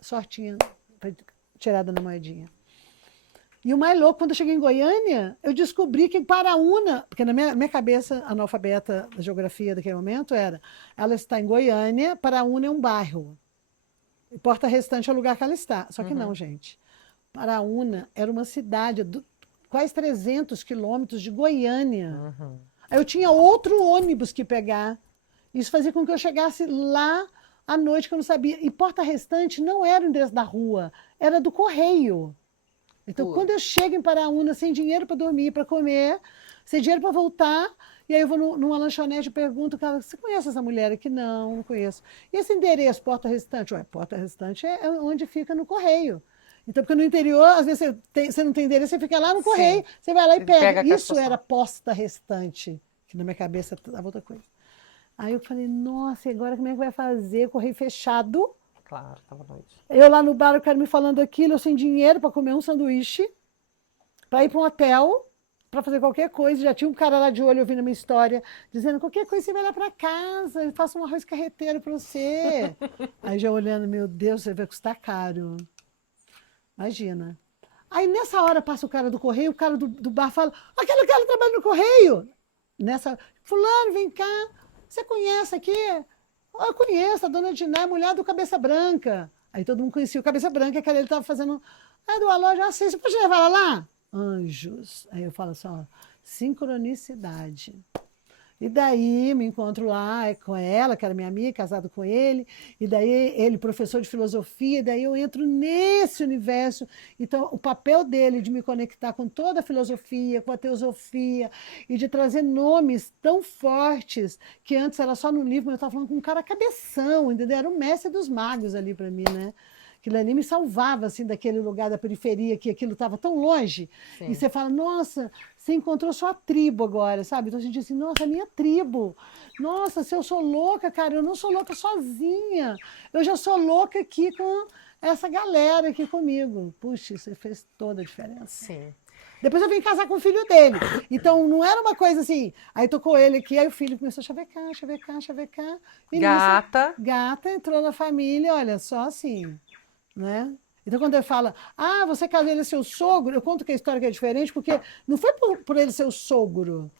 sortinha, tirada na moedinha. E o mais louco, quando eu cheguei em Goiânia, eu descobri que Paraúna, porque na minha cabeça, analfabeta da geografia daquele momento, ela está em Goiânia, Paraúna é um bairro. E Porta Restante é o lugar que ela está. Só que não, gente. Paraúna era uma cidade, quase 300 quilômetros de Goiânia. Aí eu tinha outro ônibus que pegar. Isso fazia com que eu chegasse lá à noite, que eu não sabia. E Porta Restante não era o endereço da rua, era do correio. Então, quando eu chego em Paraúna sem dinheiro para dormir, para comer, sem dinheiro para voltar, e aí eu vou numa lanchonete e pergunto, cara, você conhece essa mulher aqui? Não, não conheço. E esse endereço, Porta Restante? Ué, Porta Restante é onde fica no correio. Então, porque no interior, às vezes você não tem endereço, você fica lá no correio, você vai lá e pega. Isso era Posta Restante, que na minha cabeça estava outra coisa. Aí eu falei, nossa, e agora como é que vai fazer? Correio fechado. Claro, estava noite. Eu lá no bar, o cara me falando aquilo, eu sem dinheiro para comer um sanduíche, para ir para um hotel, para fazer qualquer coisa. Já tinha um cara lá de olho ouvindo a minha história, dizendo, qualquer coisa você vai lá para casa, eu faço um arroz carreteiro para você. Aí já olhando, meu Deus, você vai custar caro. Imagina. Aí nessa hora passa o cara do correio, o cara do bar fala, aquele cara trabalha no correio. Fulano, vem cá, você conhece aqui? Eu conheço, a dona Diná, mulher do Cabeça Branca. Aí todo mundo conhecia o Cabeça Branca, que ele estava fazendo. Do Alódio, assim, você pode levar ela lá? Anjos. Aí eu falo assim, ó, sincronicidade. E daí me encontro lá com ela, que era minha amiga, casado com ele, e daí ele, professor de filosofia, e daí eu entro nesse universo. Então, o papel dele de me conectar com toda a filosofia, com a teosofia, e de trazer nomes tão fortes, que antes era só no livro, mas eu estava falando com um cara cabeção, entendeu? Era o mestre dos magos ali para mim, né? Aquilo ali me salvava, assim, daquele lugar da periferia, que aquilo estava tão longe. E Sim. você fala, nossa, você encontrou sua tribo agora, sabe? Então a gente diz assim, nossa, minha tribo. Nossa, se eu sou louca, cara, eu não sou louca sozinha. Eu já sou louca aqui com essa galera aqui comigo. Puxa, isso fez toda a diferença. Sim. Depois eu vim casar com o filho dele. Então não era uma coisa assim. Aí tocou ele aqui, aí o filho começou a chavecar, chavecar, chavecar. E nisso, Gata. gata entrou na família, olha, só assim, né? Então, quando ele fala, ah, você casou, ele é seu sogro, eu conto que a história que é diferente, porque não foi por ele ser o sogro,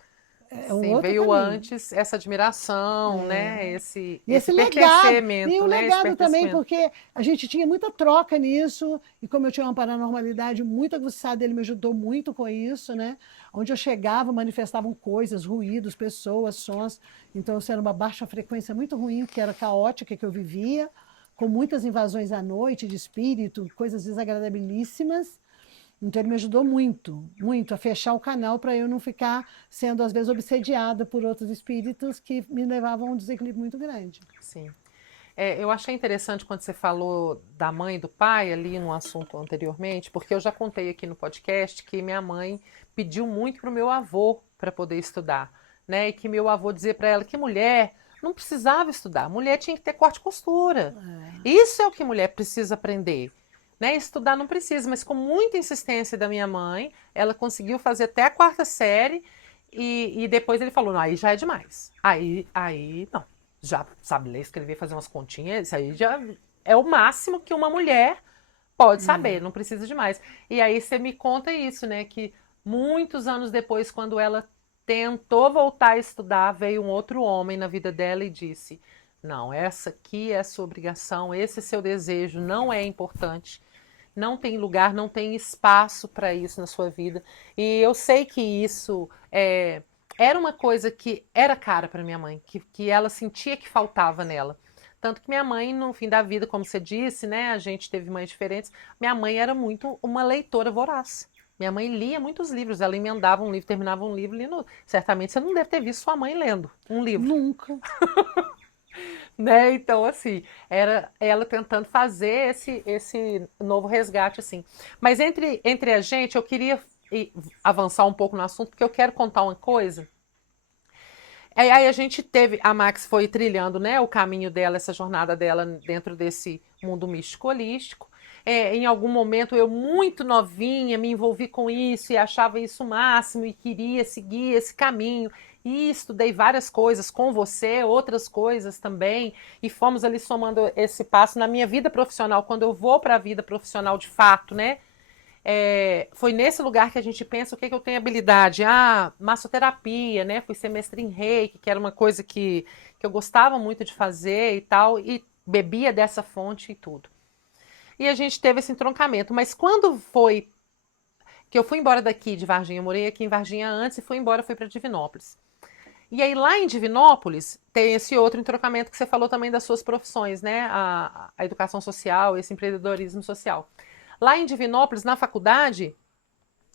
é um Sim, outro veio caminho. antes essa admiração, né? E Esse esse legado, e o pertencimento, né? Esse legado também, pertencimento. porque a gente tinha muita troca nisso, e como eu tinha uma paranormalidade muito aguçada, ele me ajudou muito com isso, né? Onde eu chegava, manifestavam coisas, ruídos, pessoas, sons. Então, isso era uma baixa frequência muito ruim, que era caótica que eu vivia, com muitas invasões à noite de espírito, coisas desagradabilíssimas. Então, ele me ajudou muito, muito a fechar o canal para eu não ficar sendo, às vezes, obsediada por outros espíritos que me levavam a um desequilíbrio muito grande. Sim. É, eu achei interessante quando você falou da mãe e do pai ali no assunto anteriormente, porque eu já contei aqui no podcast que minha mãe pediu muito para o meu avô para poder estudar, né? E que meu avô dizia para ela que mulher não precisava estudar, mulher tinha que ter corte e costura. Isso é o que mulher precisa aprender. Né? Estudar não precisa, mas com muita insistência da minha mãe, ela conseguiu fazer até a quarta série e depois ele falou, não, aí já é demais. Aí não, já sabe ler, escrever, fazer umas continhas, isso aí já é o máximo que uma mulher pode saber, não precisa de mais. E aí você me conta isso, né, que muitos anos depois, quando ela tentou voltar a estudar, veio um outro homem na vida dela e disse, não, essa aqui é a sua obrigação, esse seu desejo não é importante, não tem lugar, não tem espaço para isso na sua vida. E eu sei que isso era uma coisa que era cara para minha mãe, que ela sentia que faltava nela. Tanto que minha mãe, no fim da vida, como você disse, né, a gente teve mães diferentes, minha mãe era muito uma leitora voraz. Minha mãe lia muitos livros, ela emendava um livro, terminava um livro, lendo. Certamente você não deve ter visto sua mãe lendo um livro, Nunca. né? Então, assim, era ela tentando fazer esse novo resgate, assim. Mas entre a gente, eu queria avançar um pouco no assunto, porque eu quero contar uma coisa. Aí a gente teve, a Max foi trilhando, né, o caminho dela, essa jornada dela dentro desse mundo místico holístico. Em algum momento eu, muito novinha, me envolvi com isso e achava isso o máximo e queria seguir esse caminho. E estudei várias coisas com você, outras coisas também, e fomos ali somando esse passo na minha vida profissional, quando eu vou para a vida profissional de fato, né? Foi nesse lugar que a gente pensa o que, que eu tenho habilidade. Ah, massoterapia, né? Fui ser mestre em reiki, que era uma coisa que eu gostava muito de fazer e tal, e bebia dessa fonte e tudo. E a gente teve esse entroncamento. Mas quando foi que eu fui embora daqui de Varginha, eu morei aqui em Varginha antes e fui embora, fui para Divinópolis. E aí lá em Divinópolis tem esse outro entrocamento que você falou também das suas profissões, né? A educação social, esse empreendedorismo social. Lá em Divinópolis, na faculdade,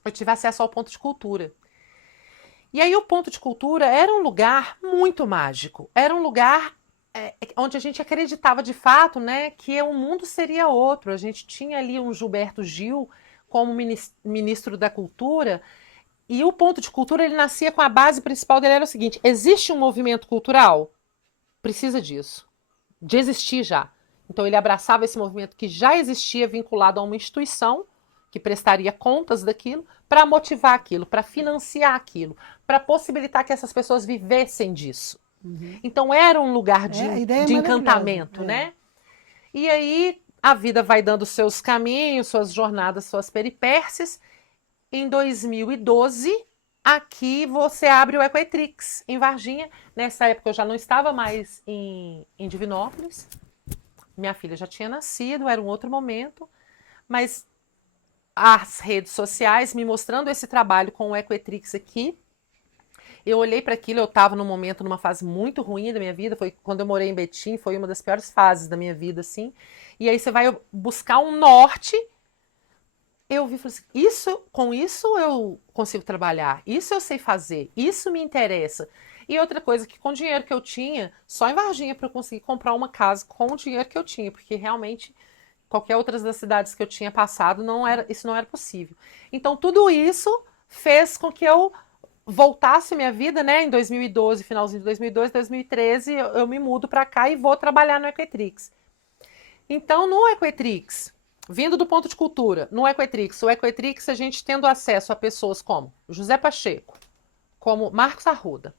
eu tive acesso ao ponto de cultura. E aí o ponto de cultura era um lugar muito mágico. Era um lugar onde a gente acreditava de fato, né, que o mundo seria outro. A gente tinha ali um Gilberto Gil como ministro da Cultura. E o ponto de cultura, ele nascia com a base principal dele, era o seguinte: existe um movimento cultural? Precisa disso. De existir já. Então ele abraçava esse movimento que já existia vinculado a uma instituição que prestaria contas daquilo para motivar aquilo, para financiar aquilo, para possibilitar que essas pessoas vivessem disso. Então era um lugar A ideia é de maravilhosa. encantamento, né? E aí a vida vai dando seus caminhos, suas jornadas, suas peripécias. Em 2012, aqui você abre o Equatrix, em Varginha. Nessa época eu já não estava mais em Divinópolis. Minha filha já tinha nascido, era um outro momento. Mas as redes sociais me mostrando esse trabalho com o Equatrix aqui. Eu olhei para aquilo, eu estava num momento, numa fase muito ruim da minha vida, foi quando eu morei em Betim, foi uma das piores fases da minha vida, assim. E aí você vai buscar um norte. Eu vi e falei assim, com isso eu consigo trabalhar, isso eu sei fazer, isso me interessa. E outra coisa que com o dinheiro que eu tinha, só em Varginha para eu conseguir comprar uma casa com o dinheiro que eu tinha, porque realmente qualquer outra das cidades que eu tinha passado, isso não era possível. Então tudo isso fez com que eu voltasse minha vida, né, em 2012, finalzinho de 2012, 2013, eu me mudo para cá e vou trabalhar no Equatrix. Então, no Equatrix, vindo do ponto de cultura, no Equatrix, o Equatrix a gente tendo acesso a pessoas como José Pacheco, como Marcos Arruda,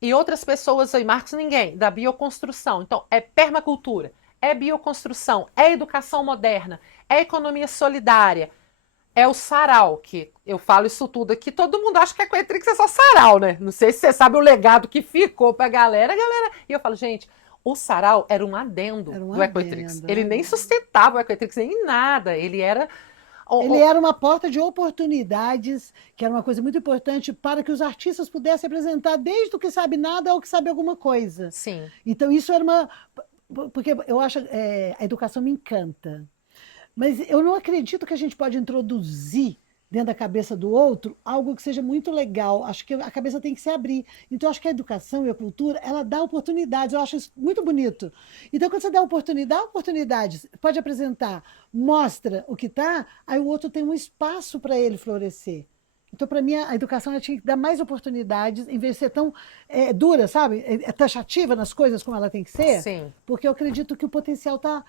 e outras pessoas aí, Marcos Ninguém, da bioconstrução. Então, é permacultura, é bioconstrução, é educação moderna, é economia solidária, é o sarau, que eu falo isso tudo aqui, todo mundo acha que a Equatrix é só sarau, né? Não sei se você sabe o legado que ficou pra galera. E eu falo, gente, o sarau era um adendo do Equatrix. Ele nem sustentava o Equatrix em nada, ele era... Ele era uma porta de oportunidades, que era uma coisa muito importante para que os artistas pudessem apresentar desde o que sabe nada ao que sabe alguma coisa. Sim. Então, isso era uma... Porque eu acho... a educação me encanta. Mas eu não acredito que a gente pode introduzir dentro da cabeça do outro algo que seja muito legal. Acho que a cabeça tem que se abrir. Então, acho que a educação e a cultura, ela dá oportunidades. Eu acho isso muito bonito. Então, quando você dá oportunidades, pode apresentar, mostra o que está, aí o outro tem um espaço para ele florescer. Então, para mim, a educação ela tinha que dar mais oportunidades, em vez de ser tão dura, sabe? Taxativa nas coisas como ela tem que ser. Sim. Porque eu acredito que o potencial tá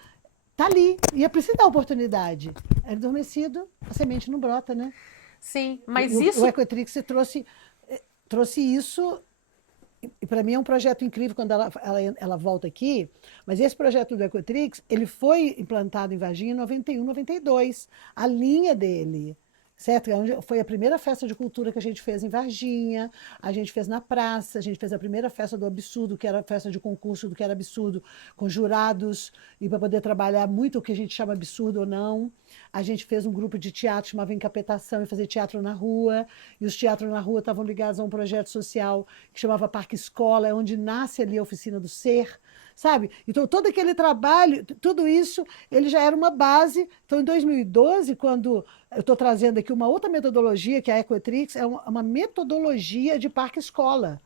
ali, e é preciso dar oportunidade. É adormecido, a semente não brota, né? Sim, mas O Equatrix trouxe isso, e para mim é um projeto incrível quando ela volta aqui, mas esse projeto do Equatrix, ele foi implantado em Varginha em 91, 92, a linha dele. Certo? Foi a primeira festa de cultura que a gente fez em Varginha, a gente fez na praça, a gente fez a primeira festa do absurdo, que era a festa de concurso do que era absurdo, com jurados, e para poder trabalhar muito o que a gente chama absurdo ou não. A gente fez um grupo de teatro, chamava Encapetação, e fazer teatro na rua, e os teatros na rua estavam ligados a um projeto social que chamava Parque Escola, é onde nasce ali a Oficina do Ser, sabe? Então, todo aquele trabalho, tudo isso, ele já era uma base. Então, em 2012, quando eu estou trazendo aqui uma outra metodologia, que é a Equatrix, é uma metodologia de parque-escola.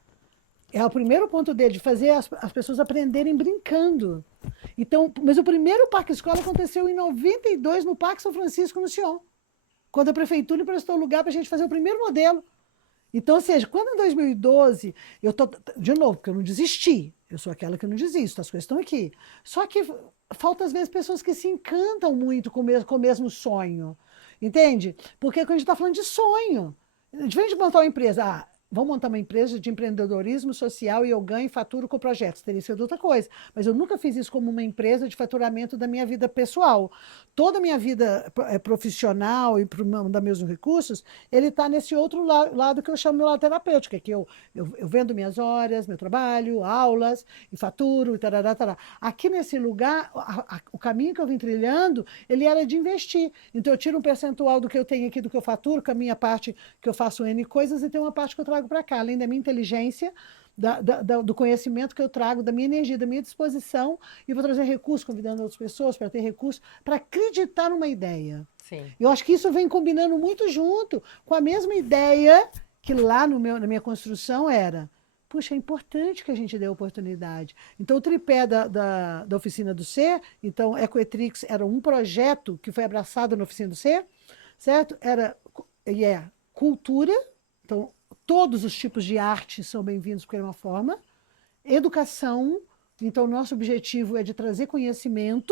É o primeiro ponto dele, de fazer as pessoas aprenderem brincando. Então, mas o primeiro parque-escola aconteceu em 92, no Parque São Francisco, no Sion, quando a prefeitura emprestou lugar para a gente fazer o primeiro modelo. Então, ou seja, quando em 2012, de novo, porque eu não desisti, eu sou aquela que não desisto, as coisas estão aqui. Só que falta, às vezes, pessoas que se encantam muito com o mesmo sonho, entende? Porque quando a gente está falando de sonho, diferente de montar uma empresa, vamos montar uma empresa de empreendedorismo social e eu ganho e faturo com projetos, teria sido outra coisa. Mas eu nunca fiz isso como uma empresa de faturamento da minha vida pessoal. Toda a minha vida profissional e para mandar meus recursos, ele está nesse outro lado que eu chamo meu lado terapêutico, que eu vendo minhas horas, meu trabalho, aulas, e faturo, e tarará, tarará. Aqui nesse lugar, o caminho que eu vim trilhando, ele era de investir. Então eu tiro um percentual do que eu tenho aqui, do que eu faturo, com a minha parte que eu faço N coisas, e tem uma parte que eu trago para cá, além da minha inteligência, do conhecimento que eu trago, da minha energia, da minha disposição, e vou trazer recursos, convidando outras pessoas para ter recursos, para acreditar numa ideia. Sim. Eu acho que isso vem combinando muito junto com a mesma ideia que lá na minha construção era, puxa, é importante que a gente dê oportunidade. Então, o tripé da Oficina do Ser, então, Equatrix era um projeto que foi abraçado na Oficina do Ser, certo? E é cultura, então, todos os tipos de arte são bem-vindos porque é uma forma. Educação, então nosso objetivo é de trazer conhecimento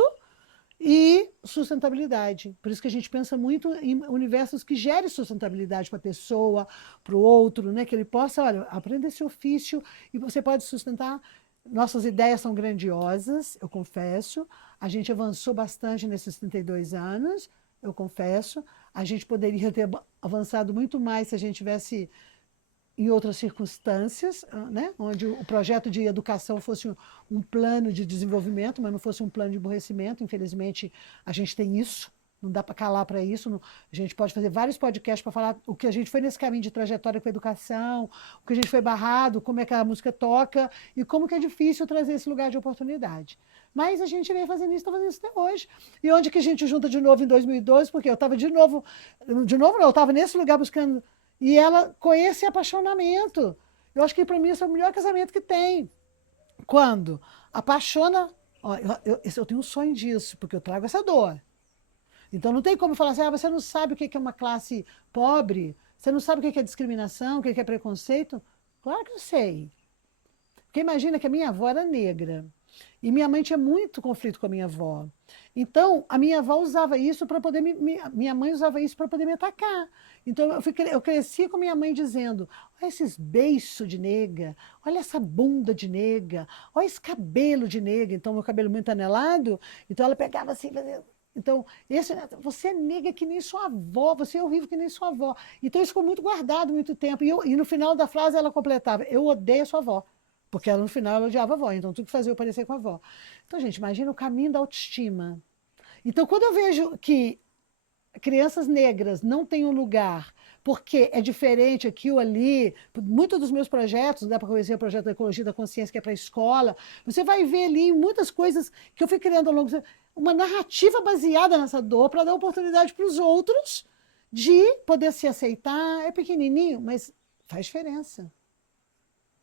e sustentabilidade. Por isso que a gente pensa muito em universos que gerem sustentabilidade para a pessoa, para o outro, né? Que ele possa, olha, aprenda esse ofício e você pode sustentar. Nossas ideias são grandiosas, eu confesso. A gente avançou bastante nesses 32 anos, eu confesso. A gente poderia ter avançado muito mais se a gente tivesse em outras circunstâncias, né? Onde o projeto de educação fosse um plano de desenvolvimento, mas não fosse um plano de aborrecimento. Infelizmente, a gente tem isso, não dá para calar para isso. A gente pode fazer vários podcasts para falar o que a gente foi nesse caminho de trajetória com a educação, o que a gente foi barrado, como é que a música toca e como que é difícil trazer esse lugar de oportunidade. Mas a gente vem fazendo isso, está fazendo isso até hoje. E onde que a gente junta de novo em 2012? Porque eu estava de novo não, eu estava nesse lugar buscando, e ela com esse apaixonamento. Eu acho que para mim esse é o melhor casamento que tem. Quando apaixona, ó, eu tenho um sonho disso, porque eu trago essa dor. Então não tem como falar assim, você não sabe o que é uma classe pobre, você não sabe o que é discriminação, o que é preconceito. Claro que eu sei. Porque imagina que a minha avó era negra. E minha mãe tinha muito conflito com a minha avó. Então, a minha avó usava isso para poder minha mãe usava isso para poder me atacar. Então, eu cresci com minha mãe dizendo: olha esses beiços de nega, olha essa bunda de nega, olha esse cabelo de nega. Então, meu cabelo muito anelado. Então, ela pegava assim, fazia. Então, você é nega que nem sua avó, você é horrível que nem sua avó. Então, isso ficou muito guardado muito tempo. E no final da frase ela completava: eu odeio a sua avó. Porque ela, no final, ela odiava a avó, então tudo que fazia eu parecer com a avó. Então, gente, imagina o caminho da autoestima. Então, quando eu vejo que crianças negras não têm um lugar, porque é diferente aqui ou ali, muitos dos meus projetos, dá para conhecer o projeto da Ecologia da Consciência, que é para a escola, você vai ver ali muitas coisas que eu fui criando ao longo uma narrativa baseada nessa dor para dar oportunidade para os outros de poder se aceitar. É pequenininho, mas faz diferença.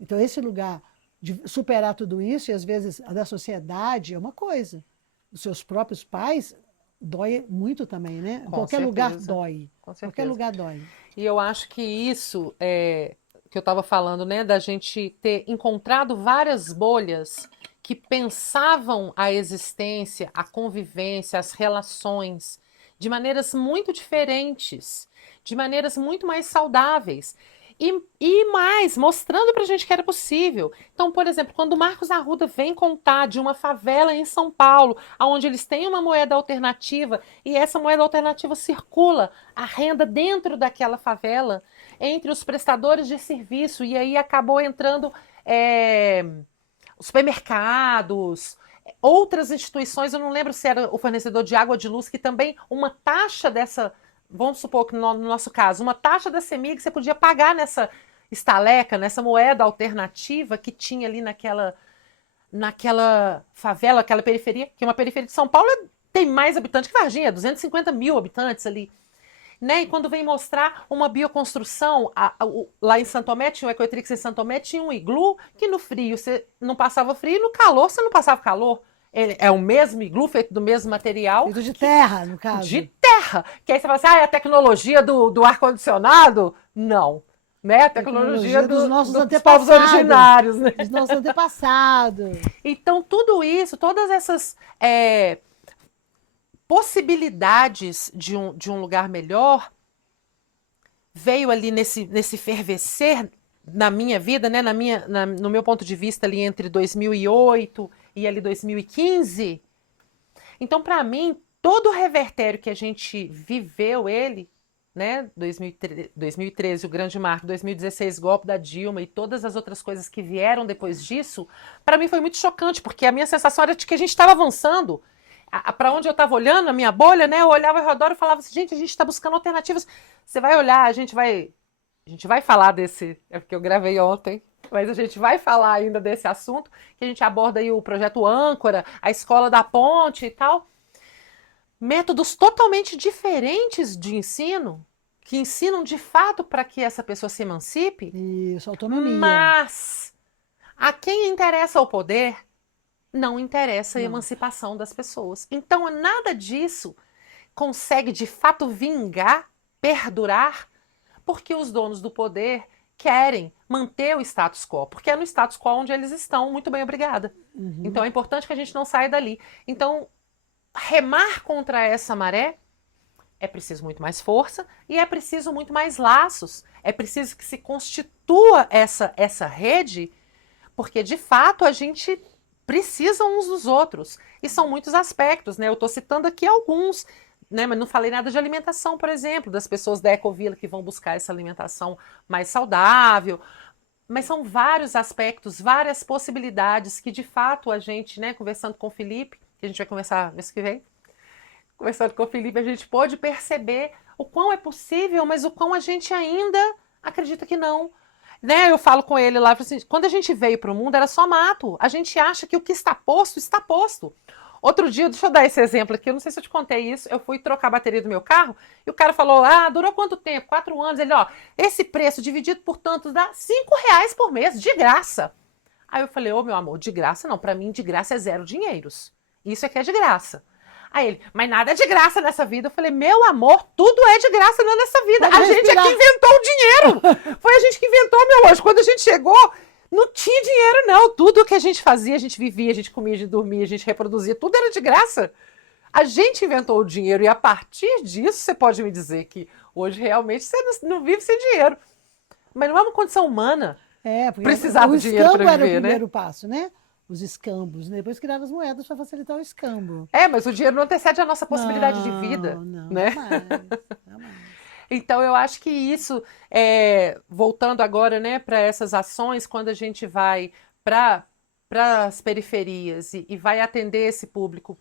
Então, esse lugar de superar tudo isso, e às vezes a da sociedade é uma coisa. Os seus próprios pais dói muito também, né? Em Com qualquer certeza. lugar dói. Com certeza. Qualquer lugar dói. E eu acho que isso que eu estava falando, né, da gente ter encontrado várias bolhas que pensavam a existência, a convivência, as relações de maneiras muito diferentes, de maneiras muito mais saudáveis. E mais, mostrando pra gente que era possível. Então, por exemplo, quando o Marcos Arruda vem contar de uma favela em São Paulo, onde eles têm uma moeda alternativa, e essa moeda alternativa circula a renda dentro daquela favela, entre os prestadores de serviço, e aí acabou entrando os supermercados, outras instituições, eu não lembro se era o fornecedor de água ou de luz, que também uma taxa dessa. Vamos supor que no nosso caso, uma taxa da CEMIG você podia pagar nessa estaleca, nessa moeda alternativa que tinha ali naquela favela, aquela periferia, que uma periferia de São Paulo tem mais habitantes que Varginha, 250 mil habitantes ali. Né? E quando vem mostrar uma bioconstrução, lá em Santo Tomé, tinha o Ecoetrix em Santo Tomé, tinha um iglu que no frio você não passava frio e no calor você não passava calor. Ele é o mesmo iglu, feito do mesmo material. Feito de terra, no caso. De terra. Que aí você fala assim, é a tecnologia do ar-condicionado? Não. Né? A tecnologia dos nossos dos povos originários. Né? Dos nossos antepassados. Então, tudo isso, todas essas possibilidades de um lugar melhor veio ali nesse fervescer na minha vida, né? No meu ponto de vista ali entre 2008 e ali 2015. Então, para mim, todo o revertério que a gente viveu né, 2013 o grande marco, 2016 golpe da Dilma e todas as outras coisas que vieram depois disso, para mim foi muito chocante, porque a minha sensação era de que a gente estava avançando. Para onde eu estava olhando, a minha bolha, né, eu olhava ao redor e falava assim, gente, a gente está buscando alternativas. Você vai olhar, a gente vai falar desse, é porque eu gravei ontem, mas a gente vai falar ainda desse assunto, que a gente aborda aí o projeto Âncora, a Escola da Ponte e tal. Métodos totalmente diferentes de ensino, que ensinam de fato para que essa pessoa se emancipe. Isso, autonomia. Mas a quem interessa o poder, não interessa a emancipação das pessoas. Então, nada disso consegue de fato vingar, perdurar, porque os donos do poder querem manter o status quo, porque é no status quo onde eles estão, muito bem, obrigada. Uhum. Então é importante que a gente não saia dali. Então, remar contra essa maré é preciso muito mais força e é preciso muito mais laços. É preciso que se constitua essa rede, porque de fato a gente precisa uns dos outros. E são muitos aspectos, né? Eu estou citando aqui alguns, né? Mas não falei nada de alimentação, por exemplo, das pessoas da Ecovila que vão buscar essa alimentação mais saudável. Mas são vários aspectos, várias possibilidades que de fato a gente, né, conversando com o Felipe, que a gente vai conversar mês que vem, conversando com o Felipe, a gente pôde perceber o quão é possível, mas o quão a gente ainda acredita que não. Né? Eu falo com ele lá, eu falo assim, quando a gente veio para o mundo era só mato. A gente acha que o que está posto, está posto. Outro dia, deixa eu dar esse exemplo aqui, eu não sei se eu te contei isso, eu fui trocar a bateria do meu carro e o cara falou, durou quanto tempo? 4 anos. Ele, esse preço dividido por tantos dá R$ 5 por mês, de graça. Aí eu falei, meu amor, de graça não, para mim de graça é 0 dinheiros. Isso é que é de graça. Aí ele, mas nada é de graça nessa vida. Eu falei, meu amor, tudo é de graça nessa vida. Pode a gente é que inventou o dinheiro. Foi a gente que inventou, meu anjo. Quando a gente chegou, não tinha dinheiro, não. Tudo que a gente fazia, a gente vivia, a gente comia, a gente dormia, a gente reproduzia, tudo era de graça. A gente inventou o dinheiro e a partir disso você pode me dizer que hoje realmente você não vive sem dinheiro. Mas não é uma condição humana precisar do dinheiro para viver, era o primeiro passo, né? Os escambos, né? Depois criaram as moedas para facilitar o escambo. Mas o dinheiro não antecede a nossa possibilidade de vida. Não, né? jamais. Então, eu acho que isso, voltando agora, né, para essas ações, quando a gente vai para as periferias e vai atender esse público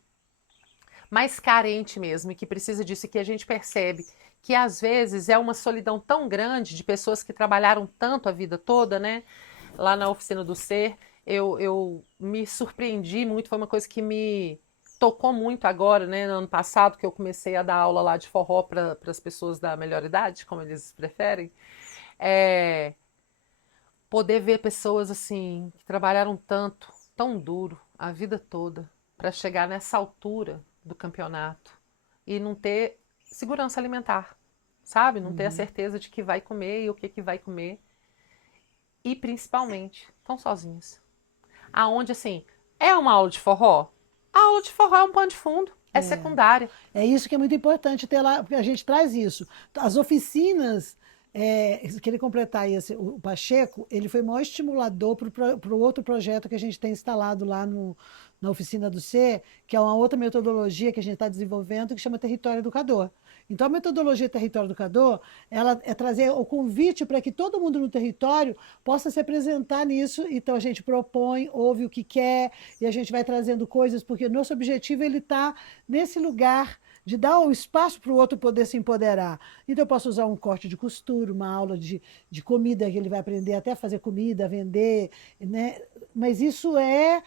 mais carente mesmo, e que precisa disso, e que a gente percebe que às vezes é uma solidão tão grande de pessoas que trabalharam tanto a vida toda, né? Lá na Oficina do Ser, eu me surpreendi muito, foi uma coisa que me tocou muito agora, né? No ano passado, que eu comecei a dar aula lá de forró para as pessoas da melhor idade, como eles preferem. Poder ver pessoas assim, que trabalharam tanto, tão duro, a vida toda, para chegar nessa altura do campeonato e não ter segurança alimentar, sabe? Não ter a certeza de que vai comer e o que vai comer. E principalmente, estão sozinhas. Aonde, assim, é uma aula de forró? A aula de forró é um pano de fundo, é secundária. É isso que é muito importante ter lá, porque a gente traz isso. As oficinas, queria completar esse, o Pacheco, ele foi o maior estimulador para o outro projeto que a gente tem instalado lá na Oficina do Ser, que é uma outra metodologia que a gente está desenvolvendo, que chama Território Educador. Então, a metodologia Território Educador, ela é trazer o convite para que todo mundo no território possa se apresentar nisso. Então, a gente propõe, ouve o que quer, e a gente vai trazendo coisas, porque nosso objetivo ele está nesse lugar de dar o espaço para o outro poder se empoderar. Então, eu posso usar um corte de costura, uma aula de comida, que ele vai aprender até a fazer comida, vender, né? Mas isso é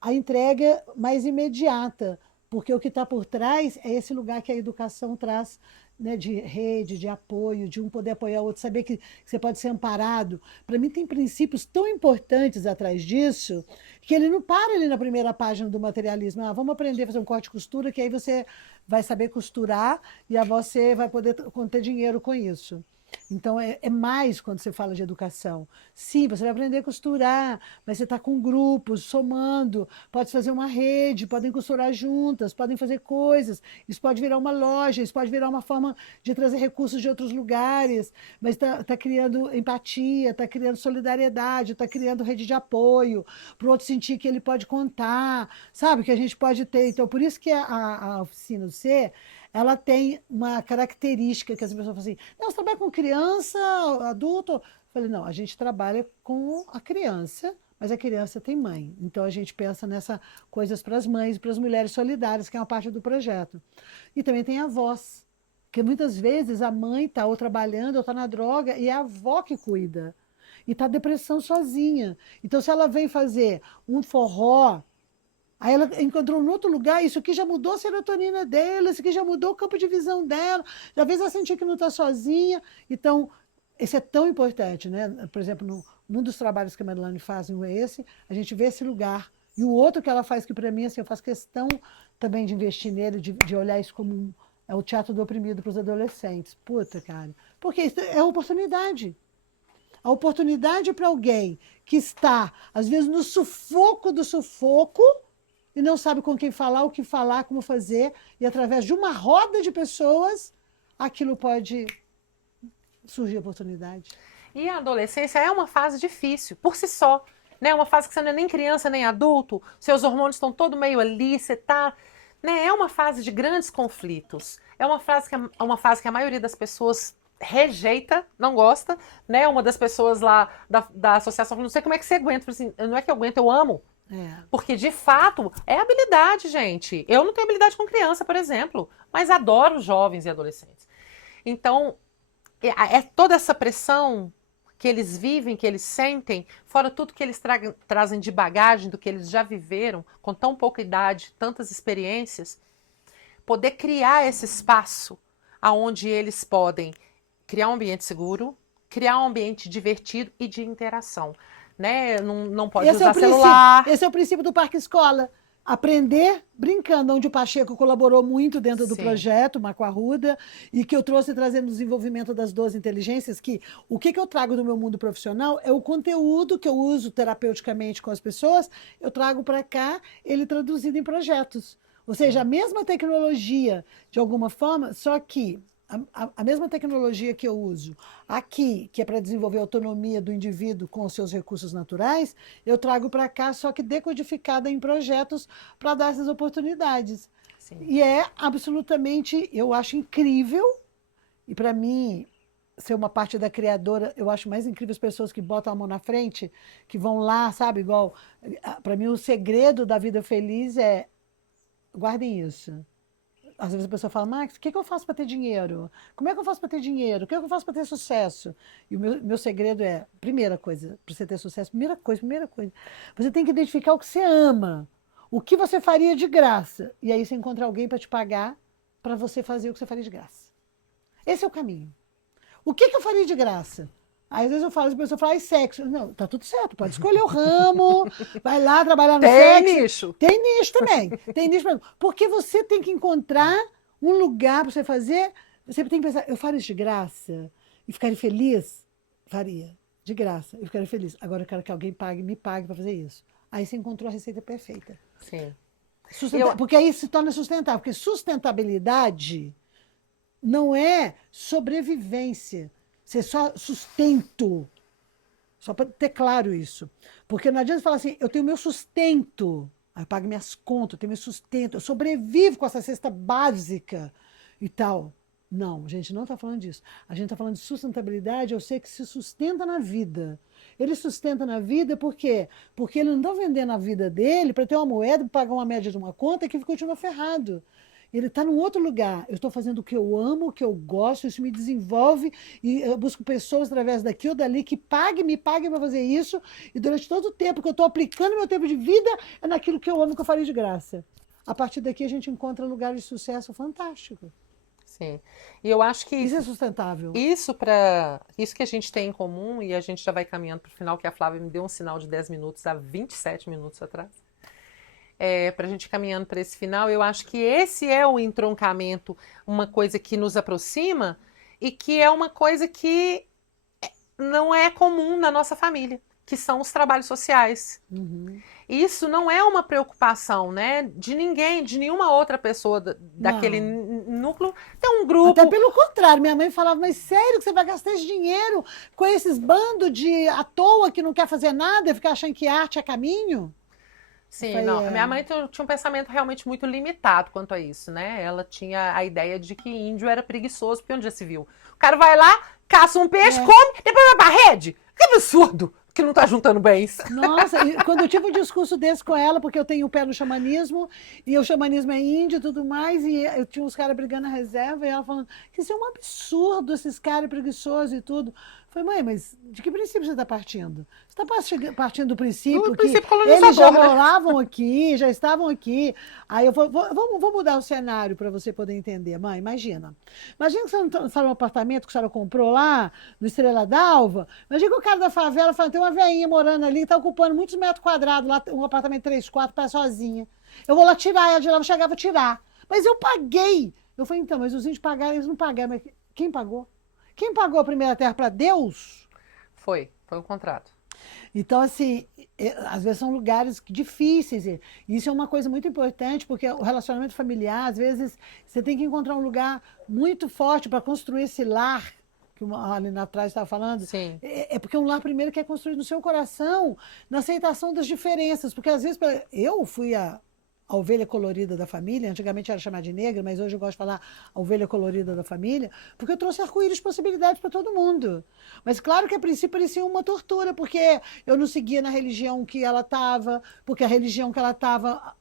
a entrega mais imediata, porque o que está por trás é esse lugar que a educação traz, né, de rede, de apoio, de um poder apoiar o outro, saber que você pode ser amparado. Para mim, tem princípios tão importantes atrás disso, que ele não para ali na primeira página do materialismo. Vamos aprender a fazer um corte de costura, que aí você vai saber costurar e você vai poder ter dinheiro com isso. Então, é mais quando você fala de educação. Sim, você vai aprender a costurar, mas você está com grupos, somando, pode fazer uma rede, podem costurar juntas, podem fazer coisas. Isso pode virar uma loja, isso pode virar uma forma de trazer recursos de outros lugares, mas está criando empatia, está criando solidariedade, está criando rede de apoio, para o outro sentir que ele pode contar, sabe? Que a gente pode ter. Então, por isso que a Oficina do Ser, ela tem uma característica que as pessoas falam assim, não, você trabalha com criança, adulto? Eu falei, não, a gente trabalha com a criança, mas a criança tem mãe. Então a gente pensa nessas coisas para as mães e para as mulheres solidárias, que é uma parte do projeto. E também tem avós, porque muitas vezes a mãe está ou trabalhando ou está na droga e é a avó que cuida. E está depressão sozinha. Então se ela vem fazer um forró, aí ela encontrou em outro lugar, isso aqui já mudou a serotonina dela, isso aqui já mudou o campo de visão dela, já fez ela sentir que não está sozinha. Então, esse é tão importante, né? Por exemplo, num dos trabalhos que a Marilane faz é esse, a gente vê esse lugar. E o outro que ela faz, que para mim, assim, eu faço questão também de investir nele, de olhar isso como é o teatro do oprimido para os adolescentes. Puta, cara. Porque isso é oportunidade. A oportunidade para alguém que está, às vezes, no sufoco do sufoco, e não sabe com quem falar, o que falar, como fazer, e através de uma roda de pessoas, aquilo pode surgir oportunidade. E a adolescência é uma fase difícil, por si só, né? Uma fase que você não é nem criança, nem adulto, seus hormônios estão todo meio ali, você tá, né? É uma fase de grandes conflitos, é uma fase que a maioria das pessoas rejeita, não gosta, né? Uma das pessoas lá da associação falou, não sei como é que você aguenta, eu falei assim, não é que eu aguento, eu amo. É. Porque, de fato, é habilidade, gente. Eu não tenho habilidade com criança, por exemplo, mas adoro jovens e adolescentes. Então, é toda essa pressão que eles vivem, que eles sentem, fora tudo que eles trazem de bagagem do que eles já viveram, com tão pouca idade, tantas experiências, poder criar esse espaço aonde eles podem criar um ambiente seguro, criar um ambiente divertido e de interação. Né? Não pode Esse é o usar princípio, celular. esse é o princípio do Parque Escola. Aprender brincando, onde o Pacheco colaborou muito dentro do Sim, projeto, Marco Arruda, e que eu trouxe trazendo o desenvolvimento das 12 inteligências, que o que eu trago do meu mundo profissional é o conteúdo que eu uso terapeuticamente com as pessoas, eu trago para cá, ele traduzido em projetos. Ou seja, sim, a mesma tecnologia, de alguma forma, só que a mesma tecnologia que eu uso aqui, que é para desenvolver a autonomia do indivíduo com os seus recursos naturais, eu trago para cá, só que decodificada em projetos para dar essas oportunidades. sim. E é absolutamente, eu acho incrível, e para mim, ser uma parte da criadora, eu acho mais incrível as pessoas que botam a mão na frente, que vão lá, sabe, igual, para mim o segredo da vida feliz é, guardem isso, às vezes a pessoa fala, Max, o que eu faço para ter dinheiro? Como é que eu faço para ter dinheiro? O que eu faço para ter sucesso? E o meu segredo é, primeira coisa, para você ter sucesso, primeira coisa, você tem que identificar o que você ama, o que você faria de graça. E aí você encontra alguém para te pagar para você fazer o que você faria de graça. Esse é o caminho. O que eu faria de graça? Aí, às vezes eu falo, as pessoas falam, sexo. Não, tá tudo certo, pode escolher o ramo, vai lá trabalhar no Tem sexo. nicho. Tem nicho também, tem nicho mesmo. Porque você tem que encontrar um lugar para você fazer, você tem que pensar, eu faria isso de graça e ficaria feliz? Faria, de graça, eu ficaria feliz. Agora eu quero que alguém pague, me pague para fazer isso. Aí você encontrou a receita perfeita. Sim. Eu, Porque aí se torna sustentável, porque sustentabilidade não é sobrevivência, ser só sustento. Só para ter claro isso. Porque não adianta falar assim, eu tenho meu sustento, aí eu pago minhas contas, eu tenho meu sustento, eu sobrevivo com essa cesta básica e tal. Não, a gente não está falando disso. A gente está falando de sustentabilidade, eu sei que se sustenta na vida. Ele sustenta na vida por quê? Porque ele não está vendendo a vida dele para ter uma moeda, para pagar uma média de uma conta que continua ferrado. Ele está num outro lugar. Eu estou fazendo o que eu amo, o que eu gosto, isso me desenvolve e eu busco pessoas através daqui ou dali que me paguem para fazer isso. E durante todo o tempo que eu estou aplicando meu tempo de vida é naquilo que eu amo, que eu faria de graça. A partir daqui a gente encontra lugares de sucesso fantástico. sim. E eu acho que Isso é sustentável. isso que a gente tem em comum, e a gente já vai caminhando para o final, que a Flávia me deu um sinal de 10 minutos há 27 minutos atrás. Para a gente ir caminhando para esse final, eu acho que esse é o entroncamento, uma coisa que nos aproxima e que é uma coisa que não é comum na nossa família, que são os trabalhos sociais. Uhum. Isso não é uma preocupação, né, de ninguém, de nenhuma outra pessoa daquele Não. núcleo. Tem um Até grupo. pelo contrário, minha mãe falava, mas sério que você vai gastar esse dinheiro com esses bandos de à toa que não quer fazer nada e ficar achando que arte é caminho? Eu Sim, falei, não. é, Minha mãe tinha um pensamento realmente muito limitado quanto a isso, né? Ela tinha a ideia de que índio era preguiçoso, porque onde já se viu? O cara vai lá, caça um peixe, é. come, depois vai pra rede. Que absurdo! Que não tá juntando bens. Nossa, e quando eu tive um discurso desse com ela, porque eu tenho o pé no xamanismo, e o xamanismo é índio e tudo mais, e eu tinha uns caras brigando na reserva, e ela falando que isso é um absurdo, esses caras preguiçosos e tudo. Eu falei, mãe, mas de que princípio você está partindo? Você está partindo do Do princípio que princípio eles já colonizador, né? moravam aqui, já estavam aqui. Aí eu vou mudar o cenário para você poder entender, mãe, imagina. Imagina que você não está num apartamento que a senhora comprou lá, no Estrela d'Alva. Imagina que o cara da favela fala, tem uma veinha morando ali, está ocupando muitos metros quadrados, lá um apartamento 3, 4 para sozinha. Eu vou lá tirar ela de lá, vou chegar, vou tirar. Mas eu paguei. Eu falei, então, mas os índios pagaram, eles não pagaram. Mas quem pagou? Quem pagou a primeira terra para Deus? Foi um contrato. Então, assim, às vezes são lugares difíceis. E isso é uma coisa muito importante, porque o relacionamento familiar, às vezes, você tem que encontrar um lugar muito forte para construir esse lar que a Aline atrás estava falando, Sim, é porque um lar primeiro que é construído no seu coração, na aceitação das diferenças, porque às vezes eu fui a ovelha colorida da família, antigamente era chamada de negra, mas hoje eu gosto de falar a ovelha colorida da família, porque eu trouxe arco-íris possibilidades para todo mundo. Mas claro que a princípio parecia uma tortura, porque eu não seguia na religião que ela estava, porque a religião que ela estava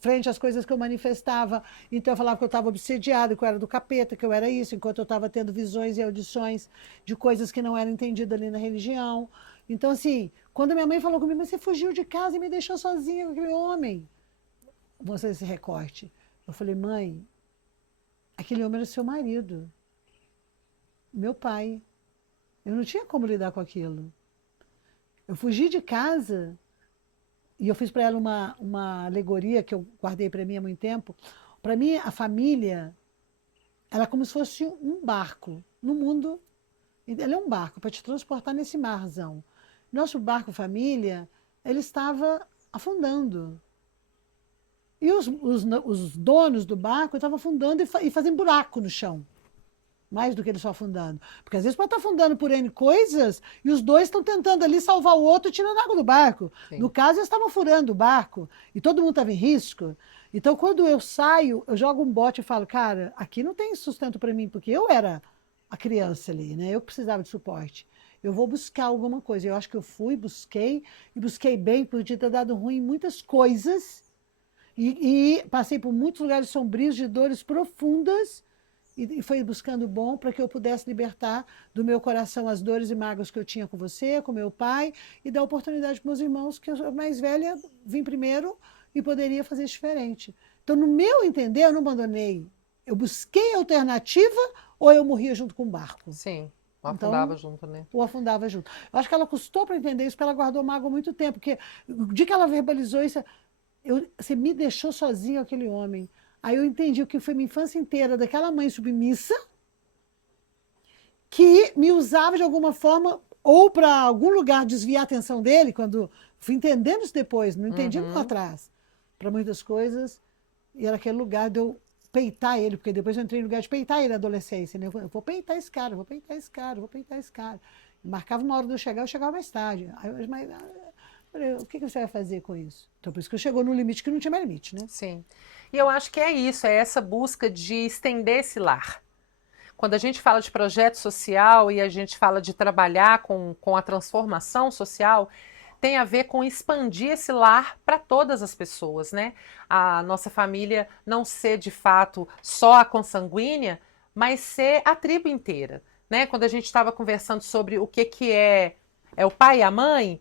frente às coisas que eu manifestava, então eu falava que eu estava obsediada, que eu era do capeta, que eu era isso, enquanto eu estava tendo visões e audições de coisas que não eram entendidas ali na religião. Então, assim, quando minha mãe falou comigo, mas você fugiu de casa e me deixou sozinha com aquele homem, você esse recorte. Eu falei, mãe, aquele homem era seu marido, meu pai. Eu não tinha como lidar com aquilo. Eu fugi de casa e eu fiz para ela uma alegoria que eu guardei para mim há muito tempo. Para mim, a família, ela é como se fosse um barco no mundo. Ela é um barco para te transportar nesse marzão. Nosso barco família, ele estava afundando. E os donos do barco estavam afundando e fazendo buraco no chão. Mais do que ele só afundando. Porque às vezes pode estar afundando por N coisas e os dois estão tentando ali salvar o outro tirando água do barco. Sim. No caso, eles estavam furando o barco e todo mundo estava em risco. Então, quando eu saio, eu jogo um bote e falo, cara, aqui não tem sustento para mim, porque eu era a criança ali, né? Eu precisava de suporte. Eu vou buscar alguma coisa. Eu acho que eu fui, busquei, e busquei bem, podia ter dado ruim em muitas coisas. E passei por muitos lugares sombrios, de dores profundas, e foi buscando o bom para que eu pudesse libertar do meu coração as dores e mágoas que eu tinha com você, com meu pai, e dar oportunidade para meus irmãos, que eu sou mais velha, vim primeiro e poderia fazer diferente. Então, no meu entender, eu não abandonei. Eu busquei alternativa ou eu morria junto com o barco? Sim, ou afundava junto, né? Ou afundava junto. Eu acho que ela custou para entender isso, porque ela guardou mágoa há muito tempo, porque o dia que ela verbalizou isso, você me deixou sozinho aquele homem. Aí eu entendi o que foi minha infância inteira daquela mãe submissa que me usava de alguma forma ou para algum lugar desviar a atenção dele, quando fui entendendo isso depois, não entendi lá atrás, para muitas coisas, e era aquele lugar de eu peitar ele, porque depois eu entrei no lugar de peitar ele na adolescência, né? Eu vou peitar esse cara, vou peitar esse cara, vou peitar esse cara. Marcava uma hora de eu chegava mais tarde. Aí eu, mas, o que você vai fazer com isso? Então, por isso que chegou no limite que não tinha mais limite, né? Sim. E eu acho que é isso, é essa busca de estender esse lar. Quando a gente fala de projeto social e a gente fala de trabalhar com a transformação social, tem a ver com expandir esse lar para todas as pessoas, né? A nossa família não ser de fato só a consanguínea, mas ser a tribo inteira, né? Quando a gente estava conversando sobre o que é o pai e a mãe,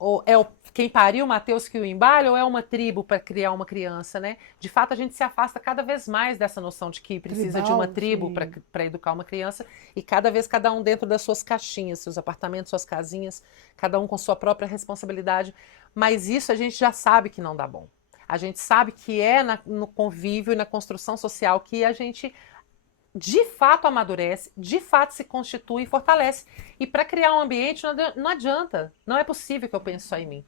ou é quem pariu Mateus que o embale, ou é uma tribo para criar uma criança, né? De fato, a gente se afasta cada vez mais dessa noção de que precisa de uma tribo para educar uma criança, e cada vez cada um dentro das suas caixinhas, seus apartamentos, suas casinhas, cada um com sua própria responsabilidade. Mas isso a gente já sabe que não dá bom. A gente sabe que é no convívio e na construção social que a gente de fato amadurece, de fato se constitui e fortalece. E para criar um ambiente não adianta, não é possível que eu pense só em mim.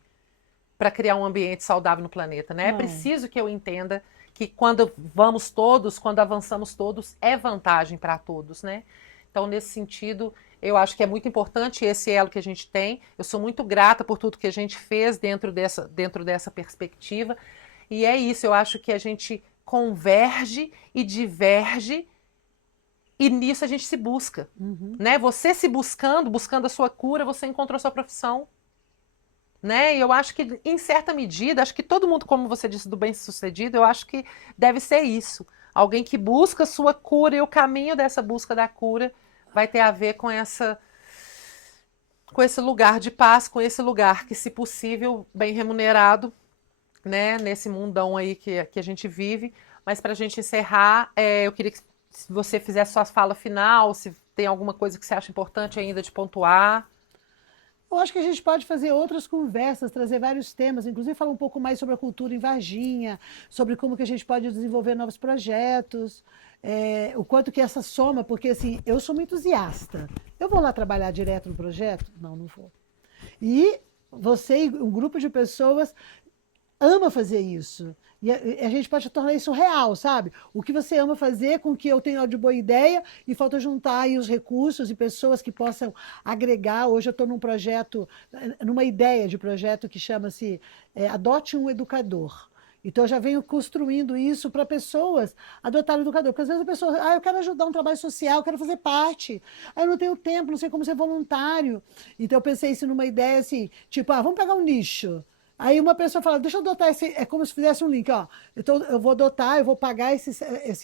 Para criar um ambiente saudável no planeta, né? É preciso que eu entenda que quando vamos todos, quando avançamos todos, é vantagem para todos, né? Então, nesse sentido, eu acho que é muito importante esse elo que a gente tem. Eu sou muito grata por tudo que a gente fez dentro dessa perspectiva. E é isso, eu acho que a gente converge e diverge. E nisso a gente se busca, né? Você se buscando a sua cura, você encontrou a sua profissão, né? E eu acho que, em certa medida, acho que todo mundo, como você disse, do bem-sucedido, eu acho que deve ser isso. Alguém que busca a sua cura e o caminho dessa busca da cura vai ter a ver com esse lugar de paz, com esse lugar que, se possível, bem remunerado, né? Nesse mundão aí que a gente vive. Mas para a gente encerrar, eu queria que se você fizer sua fala final, se tem alguma coisa que você acha importante ainda de pontuar. Eu acho que a gente pode fazer outras conversas, trazer vários temas, inclusive falar um pouco mais sobre a cultura em Varginha, sobre como que a gente pode desenvolver novos projetos, o quanto que essa soma, porque assim, eu sou uma entusiasta. Eu vou lá trabalhar direto no projeto? Não, não vou. E você e um grupo de pessoas ama fazer isso. E a gente pode tornar isso real, sabe? O que você ama fazer com que eu tenha de boa ideia e falta juntar aí os recursos e pessoas que possam agregar. Hoje eu estou num projeto, numa ideia de projeto que chama-se Adote um Educador. Então, eu já venho construindo isso para pessoas adotarem o educador. Porque às vezes a pessoa, eu quero ajudar um trabalho social, eu quero fazer parte. Eu não tenho tempo, não sei como ser voluntário. Então, eu pensei isso numa ideia assim, tipo, vamos pegar um nicho. Aí uma pessoa fala, deixa eu adotar esse, é como se fizesse um link, ó. Então, eu vou adotar, eu vou pagar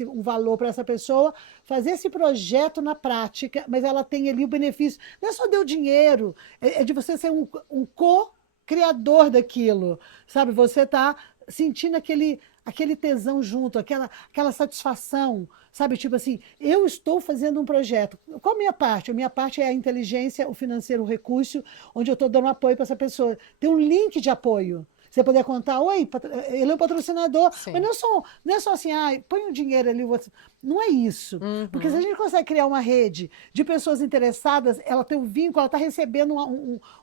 um valor para essa pessoa, fazer esse projeto na prática, mas ela tem ali o benefício. Não é só deu dinheiro, é de você ser um co-criador daquilo, sabe? Você tá sentindo aquele tesão junto, aquela satisfação, sabe? Tipo assim, eu estou fazendo um projeto. Qual a minha parte? A minha parte é a inteligência, o financeiro, o recurso, onde eu estou dando apoio para essa pessoa. Tem um link de apoio. Você poder contar, oi, ele é um patrocinador, mas Sim. não é só assim, põe um dinheiro ali, não é isso. Porque se a Uhum. gente consegue criar uma rede de pessoas interessadas, ela tem um vínculo, ela está recebendo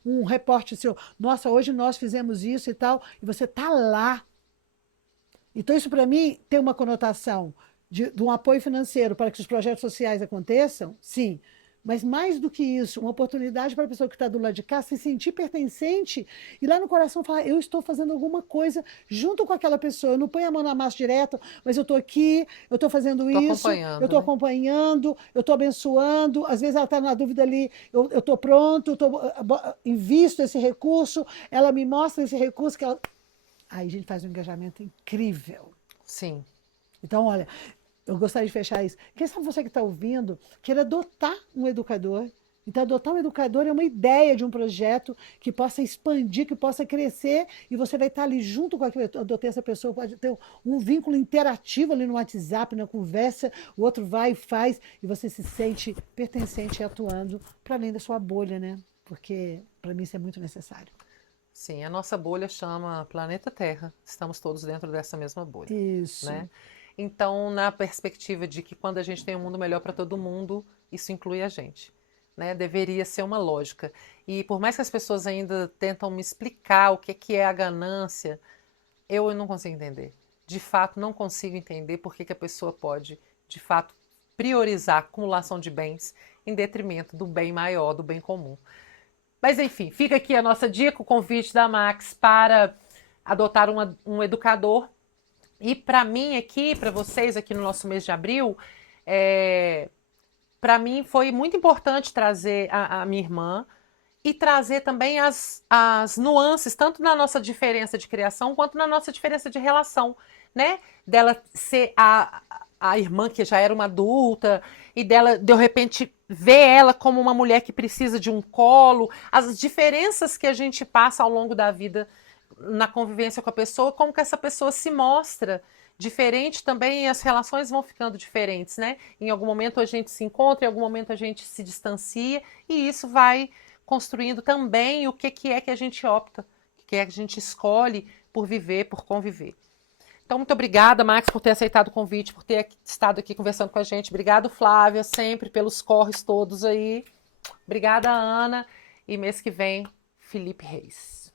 um reporte seu, nossa, hoje nós fizemos isso e tal, e você está lá. Então, isso para mim tem uma conotação de um apoio financeiro para que os projetos sociais aconteçam, sim. Mas mais do que isso, uma oportunidade para a pessoa que está do lado de cá se sentir pertencente e lá no coração falar: eu estou fazendo alguma coisa junto com aquela pessoa. Eu não ponho a mão na massa direto, mas eu estou aqui, eu estou fazendo Tô isso, eu acompanhando, estou né? acompanhando, eu estou abençoando. Às vezes ela está na dúvida ali, eu estou pronto, invisto esse recurso, ela me mostra esse recurso que ela. Aí a gente faz um engajamento incrível. Sim. Então, olha, eu gostaria de fechar isso. Quem sabe você que está ouvindo queira adotar um educador. Então, adotar um educador é uma ideia de um projeto que possa expandir, que possa crescer, e você vai estar ali junto com aquele. Adotei essa pessoa, pode ter um vínculo interativo ali no WhatsApp, na conversa, o outro vai e faz, e você se sente pertencente e atuando para além da sua bolha, né? Porque para mim isso é muito necessário. Sim, a nossa bolha chama planeta Terra. Estamos todos dentro dessa mesma bolha, né? Isso. Então, na perspectiva de que quando a gente tem um mundo melhor para todo mundo, isso inclui a gente, né? Deveria ser uma lógica. E por mais que as pessoas ainda tentam me explicar o que é a ganância, eu não consigo entender. De fato, não consigo entender por que a pessoa pode, de fato, priorizar a acumulação de bens em detrimento do bem maior, do bem comum. Mas enfim, fica aqui a nossa dica, o convite da Max para adotar um educador. E para mim aqui, para vocês aqui no nosso mês de abril, para mim foi muito importante trazer a minha irmã e trazer também as nuances, tanto na nossa diferença de criação quanto na nossa diferença de relação, né? Dela ser a irmã que já era uma adulta e dela, de repente, ver ela como uma mulher que precisa de um colo, as diferenças que a gente passa ao longo da vida na convivência com a pessoa, como que essa pessoa se mostra diferente também e as relações vão ficando diferentes, né? Em algum momento a gente se encontra, em algum momento a gente se distancia e isso vai construindo também o que é que a gente opta, o que é que a gente escolhe por viver, por conviver. Então, muito obrigada, Max, por ter aceitado o convite, por ter estado aqui conversando com a gente. Obrigado, Flávia, sempre pelos corres todos aí. Obrigada, Ana. E mês que vem, Felipe Reis.